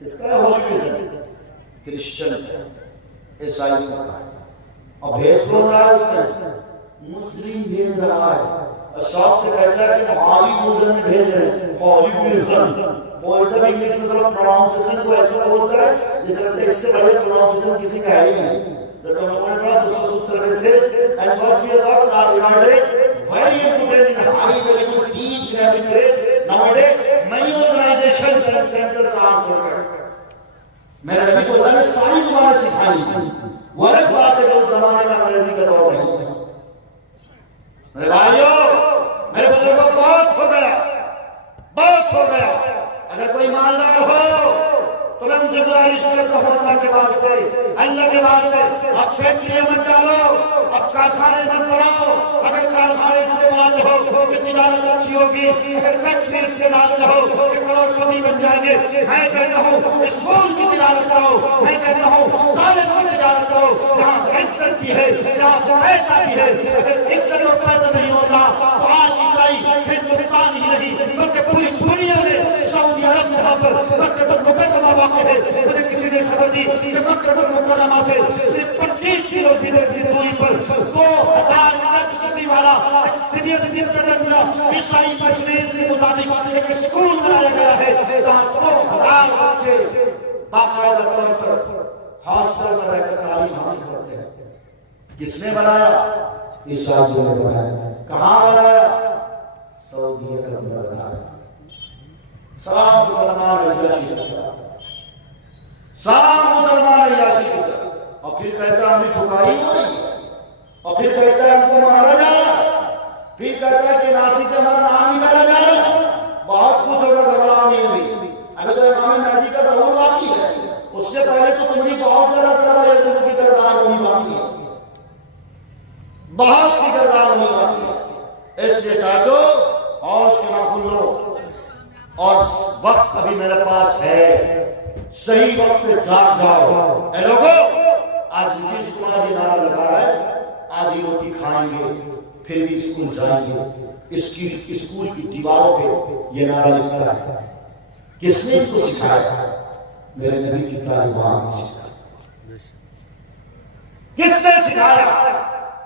کس کا ہے ہولی ویژن؟ کرسچن کا، عیسائیوں کا ہے۔ اور بھیج کون رہا ہے اس میں؟ مسلم بھیج رہا ہے، اور شوق سے کہتا ہے کہ ہولی ویژن میں بھیج رہے ہیں، ہولی ویژن بولتا ہے انگلش میں، طرف پروننسیشن کو ایسا بولتا ہے جیسے لگتا ہے اس سے بڑے پروننسیشن کسی کا ہے ہی نہیں۔ The government of social services and welfare works are regarded very important and high value to teach and educate. Nowadays, many organizations and centers are served. میرے نبی کو اللہ نے ساری زبانیں سکھائی تھی، وہ الگ بات ہے کہ اس زمانے میں انگریزی کا دور نہیں تھا۔ میرے بھائیوں، میرے بزرگوں، بہت ہو گیا، بہت ہو گیا۔ اگر کوئی مالدار ہو تو میں ان سے گزارش کرتا ہوں اللہ کے واسطے، اللہ کے واسطے اب فیکٹریوں میں ڈالو، اب کارخانے میں بڑھاؤ۔ اگر کارخانے سے بناتے ہو کہ تجارت اچھی ہوگی، اگر فیکٹری اس کے ڈالتے ہو کہ کروڑ پتی بن جائیں گے۔ میں کہتا ہوں اسکول کی تجارت کرو، میں کہتا ہوں کالج کی تجارت کرو، جہاں عزت بھی ہے، جہاں پیسہ بھی ہے۔ اگر عزت اور پیسہ نہیں ہوتا تو آج عیسائی ہندوستان ہی نہیں بلکہ پوری دنیا میں، سعودی عرب جہاں پر مکہ المکرمہ واقع ہے، مجھے کسی نے خبر دی کہ مکہ المکرمہ سے صرف 25 کلو میٹر کی دوری پر 2000 صدی والا C B S E pattern کا عیسائی مشنیز کے مطابق ایک اسکول بنایا گیا ہے، جہاں 2000 بچے باقاعدہ طور پر ہاسٹل میں رہ کر تعلیم حاصل کرتے ہیں۔ کس نے بنایا؟ عیسائیوں نے بنایا۔ کہاں بنایا؟ سعودی عرب میں بنایا۔ سب مسلمان عیاشی کی طرف، سب مسلمان عیاشی کی طرف، اور پھر کہتا ہے ہمیں ٹھکائی ہو رہی ہے، اور پھر کہتا ہے ہم کو مارا جا رہا ہے، پھر کہتا ہے کہ ناسی سے ہمارا نام نکالا جا رہا ہے۔ بہت کچھ ہوگا، گھبراؤ نہیں ہوئی، ابھی تو امام مہدی کا ظہور باقی ہے، اس سے پہلے تو تمہیں بہت زیادہ طرح یزید کی کردار ہونی باقی ہے، بہت سی کردار ہونی باقی ہے۔ اس لیے چاہے تو ہوش کے ناخن لو، اور وقت ابھی میرے پاس ہے، صحیح وقت پہ جاگ جاؤ۔ اے لوگوں، آج نتیش کمار یہ نعرہ لگا رہا ہے آدھی روٹی کھائیں گے پھر بھی اسکول جائیں گے، اسکول کی دیواروں پہ یہ نعرہ لکھتا ہے۔ کس نے اس کو سکھایا؟ میرے نبی کی تعلیمات نے سکھایا۔ کس نے سکھایا؟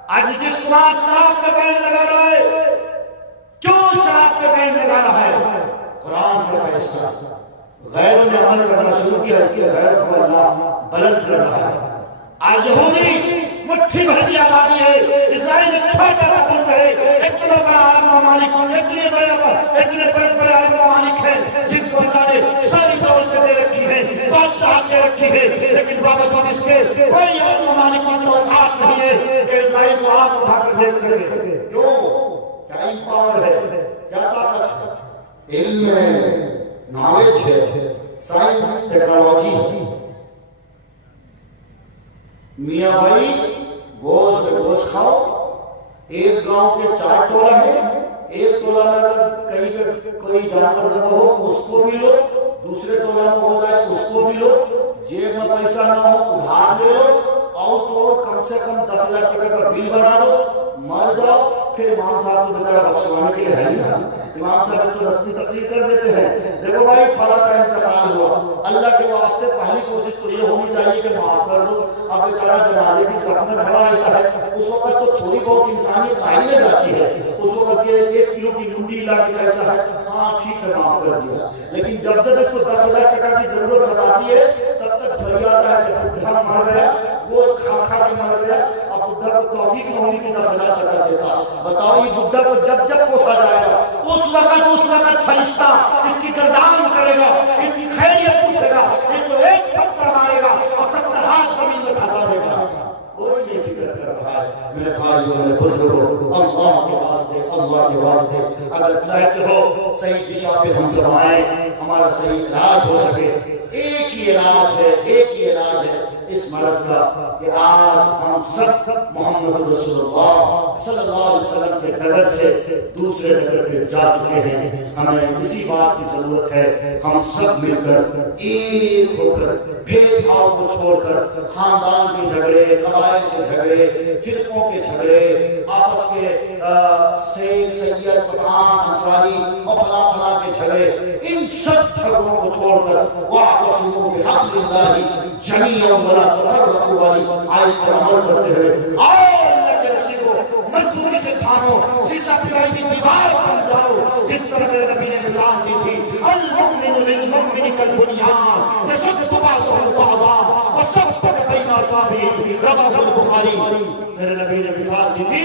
آج نتیش کمار شراب پہ بین لگا رہا ہے، کیوں شراب پہ بین لگا رہا ہے؟ قرآن کا فیصلہ، غیروں نے عمل کرنا شروع کیا، اس کے غیروں کو اللہ بلند کر رہا ہے۔ آج یہودی مٹھی بھر کی آبادی ہے، اسرائیل ایک چھوٹا سا ملک ہے، اتنا بڑا عرب ممالک، اتنے بڑے عرب ممالک ہیں جن کو اللہ نے ساری دولتیں دے رکھی ہیں، بادشاہت دے رکھی ہے، لیکن باوجود اس کے کوئی عرب ممالک کی توقعات نہیں ہے کہ اسرائیل کو آنکھ اٹھا کر دیکھ سکے۔ کیوں؟ کیا پاور ہے، کیا طاقت ہے؟ علم ہے، نالج ہے، سائنس، ٹیکنالوجی۔ میاں بھائی گوشت پہ گوشت کھاؤ، ایک گاؤں کے 4 ٹولہ ہیں، ایک ٹولہ میں اگر کہیں پہ کوئی جانور ذبح ہو اس کو بھی لو، دوسرے ٹولہ میں ہو جائے اس کو بھی لو، جیب میں پیسہ نہ ہو ادھار لے لو، اور تو کم سے کم 10 لاکھ روپے کا بل بنا دو، مر جاؤ۔ پھر امام صاحب کو بیچارہ بخشوانے کے لیے ہے ہی نا، امام صاحب تو رسمی تقریر کر دیتے ہیں، دیکھو بھائی فلاں کا انتقال ہوا، اللہ کے واسطے پہلی کوشش تو یہ ہونی چاہیے کہ معاف کر دو۔ اب بیچارہ جنازے کی صف میں کھڑا رہتا ہے، اس وقت تو تھوڑی بہت انسانیت آ ہی جاتی ہے، اس وقت یہ 1 کلو کی منڈی لا کے کہتا ہے ہاں ٹھیک ہے معاف کر دیا، لیکن جب تک اس کو 10 لاکھ ٹکا کی ضرورت ستاتی ہے تب تک بھر جاتا ہے کہ بڈھا مر گیا، گوشت کھا کھا کے مر گیا، اب بڈھا کو توفیق نہ ہونے کی 10 لاکھ ٹکا دیتا۔ بتاؤ یہ بڈھا کو جب پوسا جائے گا اس وقت فرشتہ اس کی گردان کرے گا، اس کی خیریت پوچھے گا، یہ تو ایک تھپڑ مارے گا اور 70 ہاتھ زمین میں دھسا دے گا۔ کوئی نہیں فکر کر رہا ہے۔ میرے بھائیوں، میرے بزرگوں، اللہ کے واسطے واسطے، اللہ کے واسطے اگر چاہتے ہو صحیح دشا پہ ہم سب آئیں، ہمارا صحیح علاج ہو سکے، ایک ہی علاج ہے اس مرض کا کہ آج ہم سب محمد رسول اللہ صلی اللہ علیہ وسلم کے ڈگر سے دوسرے ڈگر پہ جا چکے ہیں۔ ہمیں اسی بات کی ضرورت ہے، ہم سب مل کر ایک ہو کر بھید بھاؤ کو چھوڑ کر خاندان کے جھگڑے، قبائل کے جھگڑے، فرقوں کے جھگڑے، آپس کے شیخ سید پٹھان انصاری اور فلاں کے جھگڑے، ان سب جھگڑوں کو چھوڑ کر واعتصموا بحبل اللہ جميعا ولا تفرقوا والی آیت پر عمل کرتے ہوئے اللہ کے رسی کو مضبوطی سے تھامو، سیسا پلائی کی دیوار بن جاؤ، جس طرح میرے نبی نے مثال دی تھی المؤمن للمؤمن کالبنیان یشد بعضه بعضا وثبت بین اصابعه رواه البخاری۔ میرے نبی نے مثال دی تھی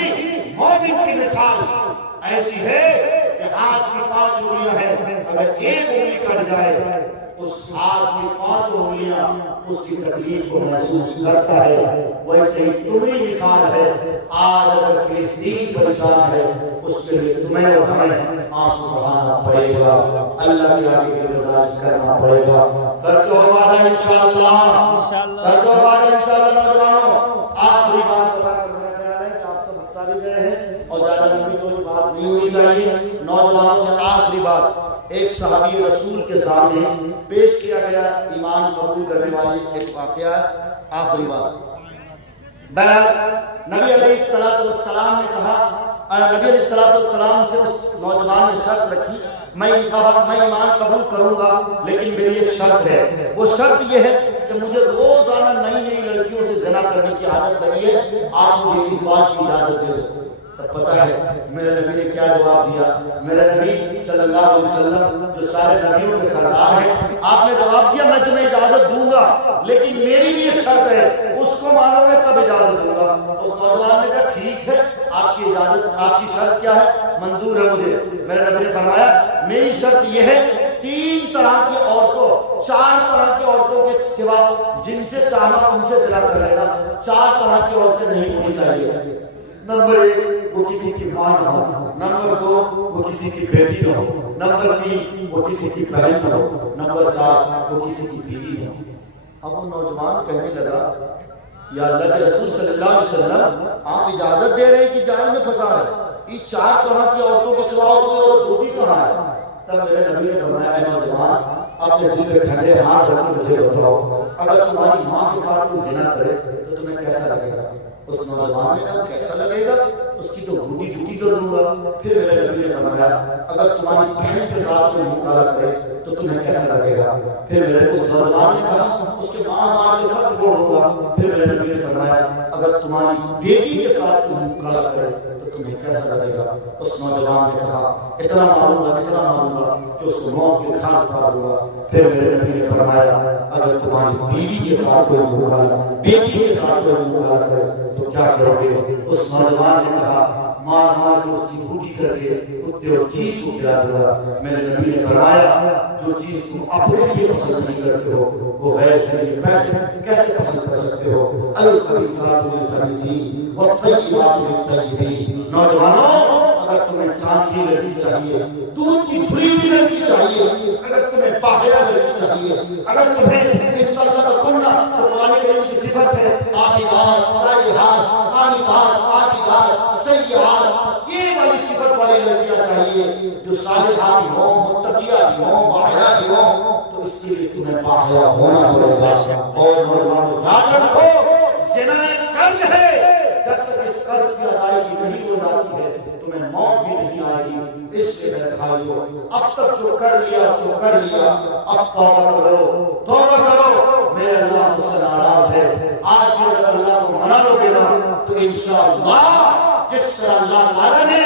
مومن کی مثال ایسی ہے کہ ہاتھ کی 5 انگلیاں ہیں، اگر ایک انگلی کٹ جائے اس ہاتھ کی 5 انگلیاں اس کی تکلیف کو محسوس کرتا ہے، ویسے ہی تمہاری مثال ہے۔ آج اگر فلسطین پریشان ہے اس کے لیے تمہیں اور ہمیں آنسو بہانا پڑے گا، اللہ کے آگے کی گزاری کرنا پڑے گا۔ کر دو وعدہ انشاءاللہ، کر دو وعدہ انشاءاللہ۔ نوجوانوں آخری بات بتا کر میرا خیال ہے کہ آپ سب بتا بھی گئے ہیں اور زیادہ لمبی کوئی بات نہیں ہونی چاہیے۔ نوجوانوں سے آخری بات، ایک صحابی رسول کے سامنے پیش کیا گیا ایمان قبول کرنے والی ایک واقعہ، آخری بات۔ نبی علیہ السلام نے کہا، نبی علیہ السلام سے اس نوجوان نے شرط رکھی، میں ایمان قبول کروں گا لیکن میری ایک شرط ہے، وہ شرط یہ ہے کہ مجھے روزانہ نئی نئی لڑکیوں سے زنا کرنے کی عادت لگی ہے، آپ مجھے اس بات کی اجازت دے دو۔ پتہ ہے میرے نبی نے کیا جواب دیا؟ میرے نبی صلی اللہ علیہ وسلم جو سارے نبیوں کے سردار ہیں، آپ نے جواب دیا میں تمہیں اجازت دوں گا لیکن میری بھی ایک شرط ہے، اس کو مانو گے تب اجازت دوں گا۔ اس نوجوان نے کہا ٹھیک ہے، آپ کی اجازت، آپ کی شرط کیا ہے؟ منظور ہے مجھے۔ میرے نبی نے فرمایا میری شرط یہ ہے 3 طرح کی عورتوں، 4 طرح کی عورتوں کے سوا جن سے چاہنا ان سے زنا کرے گا، 4 طرح کی عورتیں نہیں ہونی چاہیے۔ نمبر 1 وہ کسی کی ماں نہ ہو، نمبر 2 وہ کسی کی بیٹی نہ ہو، نمبر 3 وہ کسی کی بہن نہ ہو، نمبر 4 وہ کسی کی بیوی نہ ہو۔ اب وہ نوجوان کہنے لگا یا اللہ کے رسول صلی اللہ علیہ وسلم آپ اجازت دے رہے ہیں کہ جال میں پھنسا رہے، یہ 4 طرح کی عورتوں کے سوا اور دوسری کہاں ہے؟ تب میرے نبی نے فرمایا اے نوجوان اپنے دل پہ ٹھنڈے ہاتھ رکھ کے مجھے بتاؤ، اگر تمہاری ماں کے ساتھ کوئی زنا کرے تو تمہیں کیسا لگے گا؟ اس نوجوان نے کہا کیسا لگے گا؟ اس کی تو ڈوٹی کر لوں گا۔ پھر میرے نبی نے فرمایا اگر تمہاری بہن کے ساتھ کوئی منہ کالا کرے تو تمہیں کیسا لگے گا؟ پھر میرے اس نوجوان نے کہا اس کے ماں کے ساتھ چھوڑ دوں گا۔ پھر میرے نبی نے فرمایا اگر تمہاری بیٹی کے ساتھ کوئی منہ کالا کرے تو تمہیں کیسا لگے گا؟ اس نوجوان نے کہا اتنا ماروں گا کہ اس کو موت کے گھاٹ اتار دوں گا۔ پھر میرے نبی نے فرمایا اگر تمہاری بیوی کے ساتھ کوئی منہ کالا، بیٹی کے ساتھ کوئی منہ کالا کرے تو کیا کرو گے؟ اس نوجوان نے کہا مار کے اس کی بوٹی کر کے کتے اور چیل کو کھلا دوں گا۔ میرے نبی نے فرمایا جو چیز تم اپنے لیے پسند نہیں کرتے ہو وہ غیر کے لیے کیسے پسند کر سکتے ہو؟ الخبیثات للخبیثین والطیبات للطیبین۔ نوجوانوں اگر تمہیں چاند کی لڑکی چاہیے، دودھ کی دھلی ہوئی لڑکی چاہیے، اگر تمہیں پاہیا لڑکی چاہیے، اگر تمہیں انطلقکن قرآن کریم کی صفت ہے عابدات، سائحات، قانتات، عابدات، سیئحات، یہ والی صفت والی لڑکیاں چاہیے جو صالحات بھی ہوں، متقیہ بھی ہوں، باحیا بھی ہوں، تو اس کے لیے تمہیں باحیا ہونا پڑے گا۔ اور نوجوانوں یاد رکھو زنا ایک قرض ہے، جب تک اس قرض کی ادائیگی نہیں ہو جاتی ہے تمہیں موت بھی نہیں آئے گی۔ اس لیے میرے بھائیو اب تک جو کر لیا سو کر لیا، اب توبہ کرو، توبہ کرو۔ میرے اللہ مجھ سے ناراض ہے، آج بھی اگر اللہ کو منا لو گے نا تو انشاءاللہ جس طرح اللہ تعالیٰ نے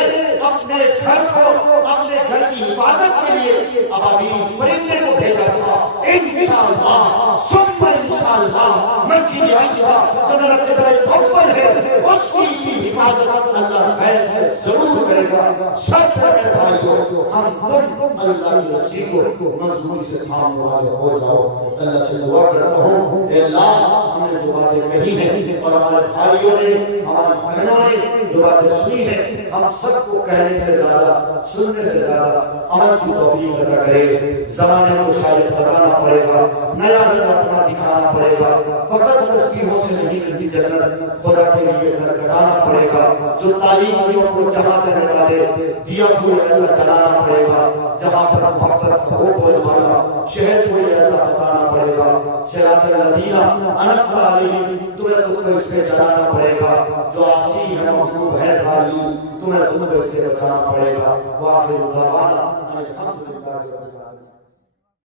اپنے گھر کو، اپنے گھر کی حفاظت کے لیے ابابیل پرندے کو بھیجا تھا، انشاءاللہ ثم انشاءاللہ مسجد اقصیٰ جو میرا قبلہ اول ہے اس کی بھی حفاظت اللہ غیب سے ضرور کرے گا۔ شرط ہے میرے بھائیو ہم تم اللہ کی رسی کو مضبوطی سے تھامنے والے ہو جاؤ۔ اللہ سے دعا کرتا ہوں اے اللہ ہم نے جو باتیں کہی ہیں اور ہمارے بھائیوں نے ہماری بہنوں نے جو باتیں سنی ہے ہم سب کو کہنے سے زیادہ سننے سے زیادہ عمل کی توفیق عطا کرے. زمانے کو شاید بتانا پڑے گا, نیا رنگ اپنا دکھانا پڑے گا, فقط تسبیحوں سے نہیں ملتی جنت, خدا کے لیے سر کٹانا پڑے گا. جو تعلیمیوں کو جہاں سے نکالے دیا کوئی ایسا جلانا پڑے گا جہاں پر محبت ہو بول والا, شہر کوئی ایسا بسانا پڑے گا. صراط الذین انعمت علیہم تمہیں خود کو اس پہ چلانا پڑے گا. جو عاصی ہے مغضوب ہے ضالین تمہیں خود کو اس سے بچانا پڑے گا. وآخر دعوانا الحمدللہ رب العالمین.